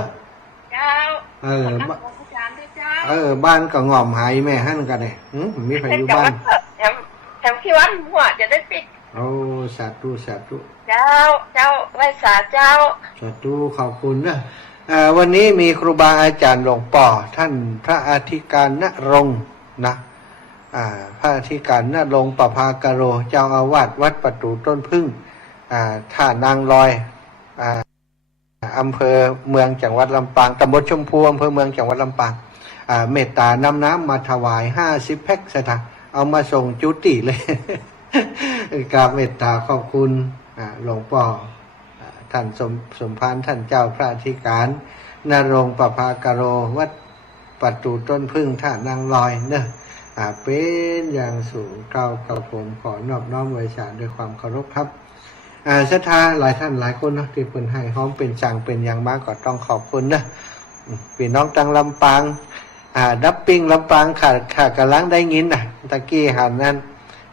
เจ้าบ้านก็ง่อมหายแม่หั่นกันเนี่ยมีใครอยู่บ้านแถมที่วัดหัวจะได้ปิดสาธุเจ้าไว้สาธุขอบคุณนะวันนี้มีครูบาอาจารย์หลวงป่อท่านพระอธิการณรงค์นะพระอธิการณรงค์ประภากโรเจ้าอาวาสวัดประตูต้นพึ่งท่านางลอยอำเภอเมืองจังหวัดลำปางตำบลชมพูอำเภอเมืองจังหวัดลำปางเมตตานำน้ำมาถวาย50 แพ็คสถานเอามาส่งจุติเลยกราบเมตตาขอบคุณหลวงป่อท่านสมภารท่านเจ้าพระอธิการณรงค์ประภากโรวัดประตูต้นพึ่งท่านางลอยเนอะ เป็นอย่างสูงเก้ากับผมขอนอบน้อมไว้ชาด้วยความเคารพครับศรัทธาหลายท่านหลายคนนะที่เพิ่นให้ห้อมเป็นจังเป็นอย่างมากก็ต้องขอบคุณนะพี่น้องตังลำปางดับปิ้งลำปางขาดกำลังได้ยินนะตะกี้หันนั้น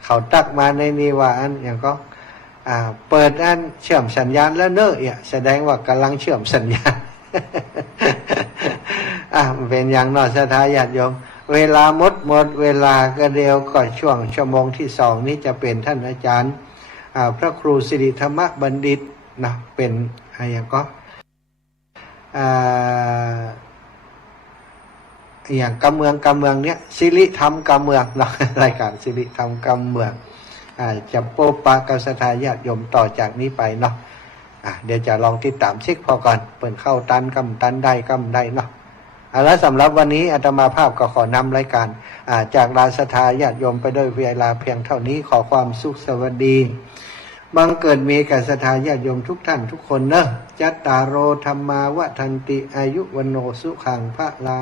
เขาตักมาในนี้ว่าอันอย่างก็เปิดอันเชื่อมสัญญาณแล้วเนอะแสดงว่ากำลังเชื่อมสัญญาณ เป็นอย่างนอศรัทธาญาติโยมเวลาหมดเวลาก็เดียวก็ช่วงชั่วโมงที่สองนี้จะเป็นท่านอาจารย์พระครูสิริธรรมบัณฑิตนะเป็นอะไรก็อย่างกำเมืองเนี้ยสิริธรรมกำเมืองเนาะรายการสิริธรรมกำเมืองจะโปปะกับศรัทธาญาติโยมต่อจากนี้ไปเนาะเดี๋ยวจะลองติดตามเช็คพอก่อนเปิดเข้าตันได้เนาะแล้วสำหรับวันนี้อาตมาภาพก็ขอนำรายการจากราศรัทธาญาติโยมไปด้วยเวลาเพียงเท่านี้ขอความสุขสวัสดีบังเกิดมีแก่ศรัทธาญาติโยมทุกท่านทุกคนเนอะจัตตารโอธรรมาวทันติอายุวโนสุขังพระลา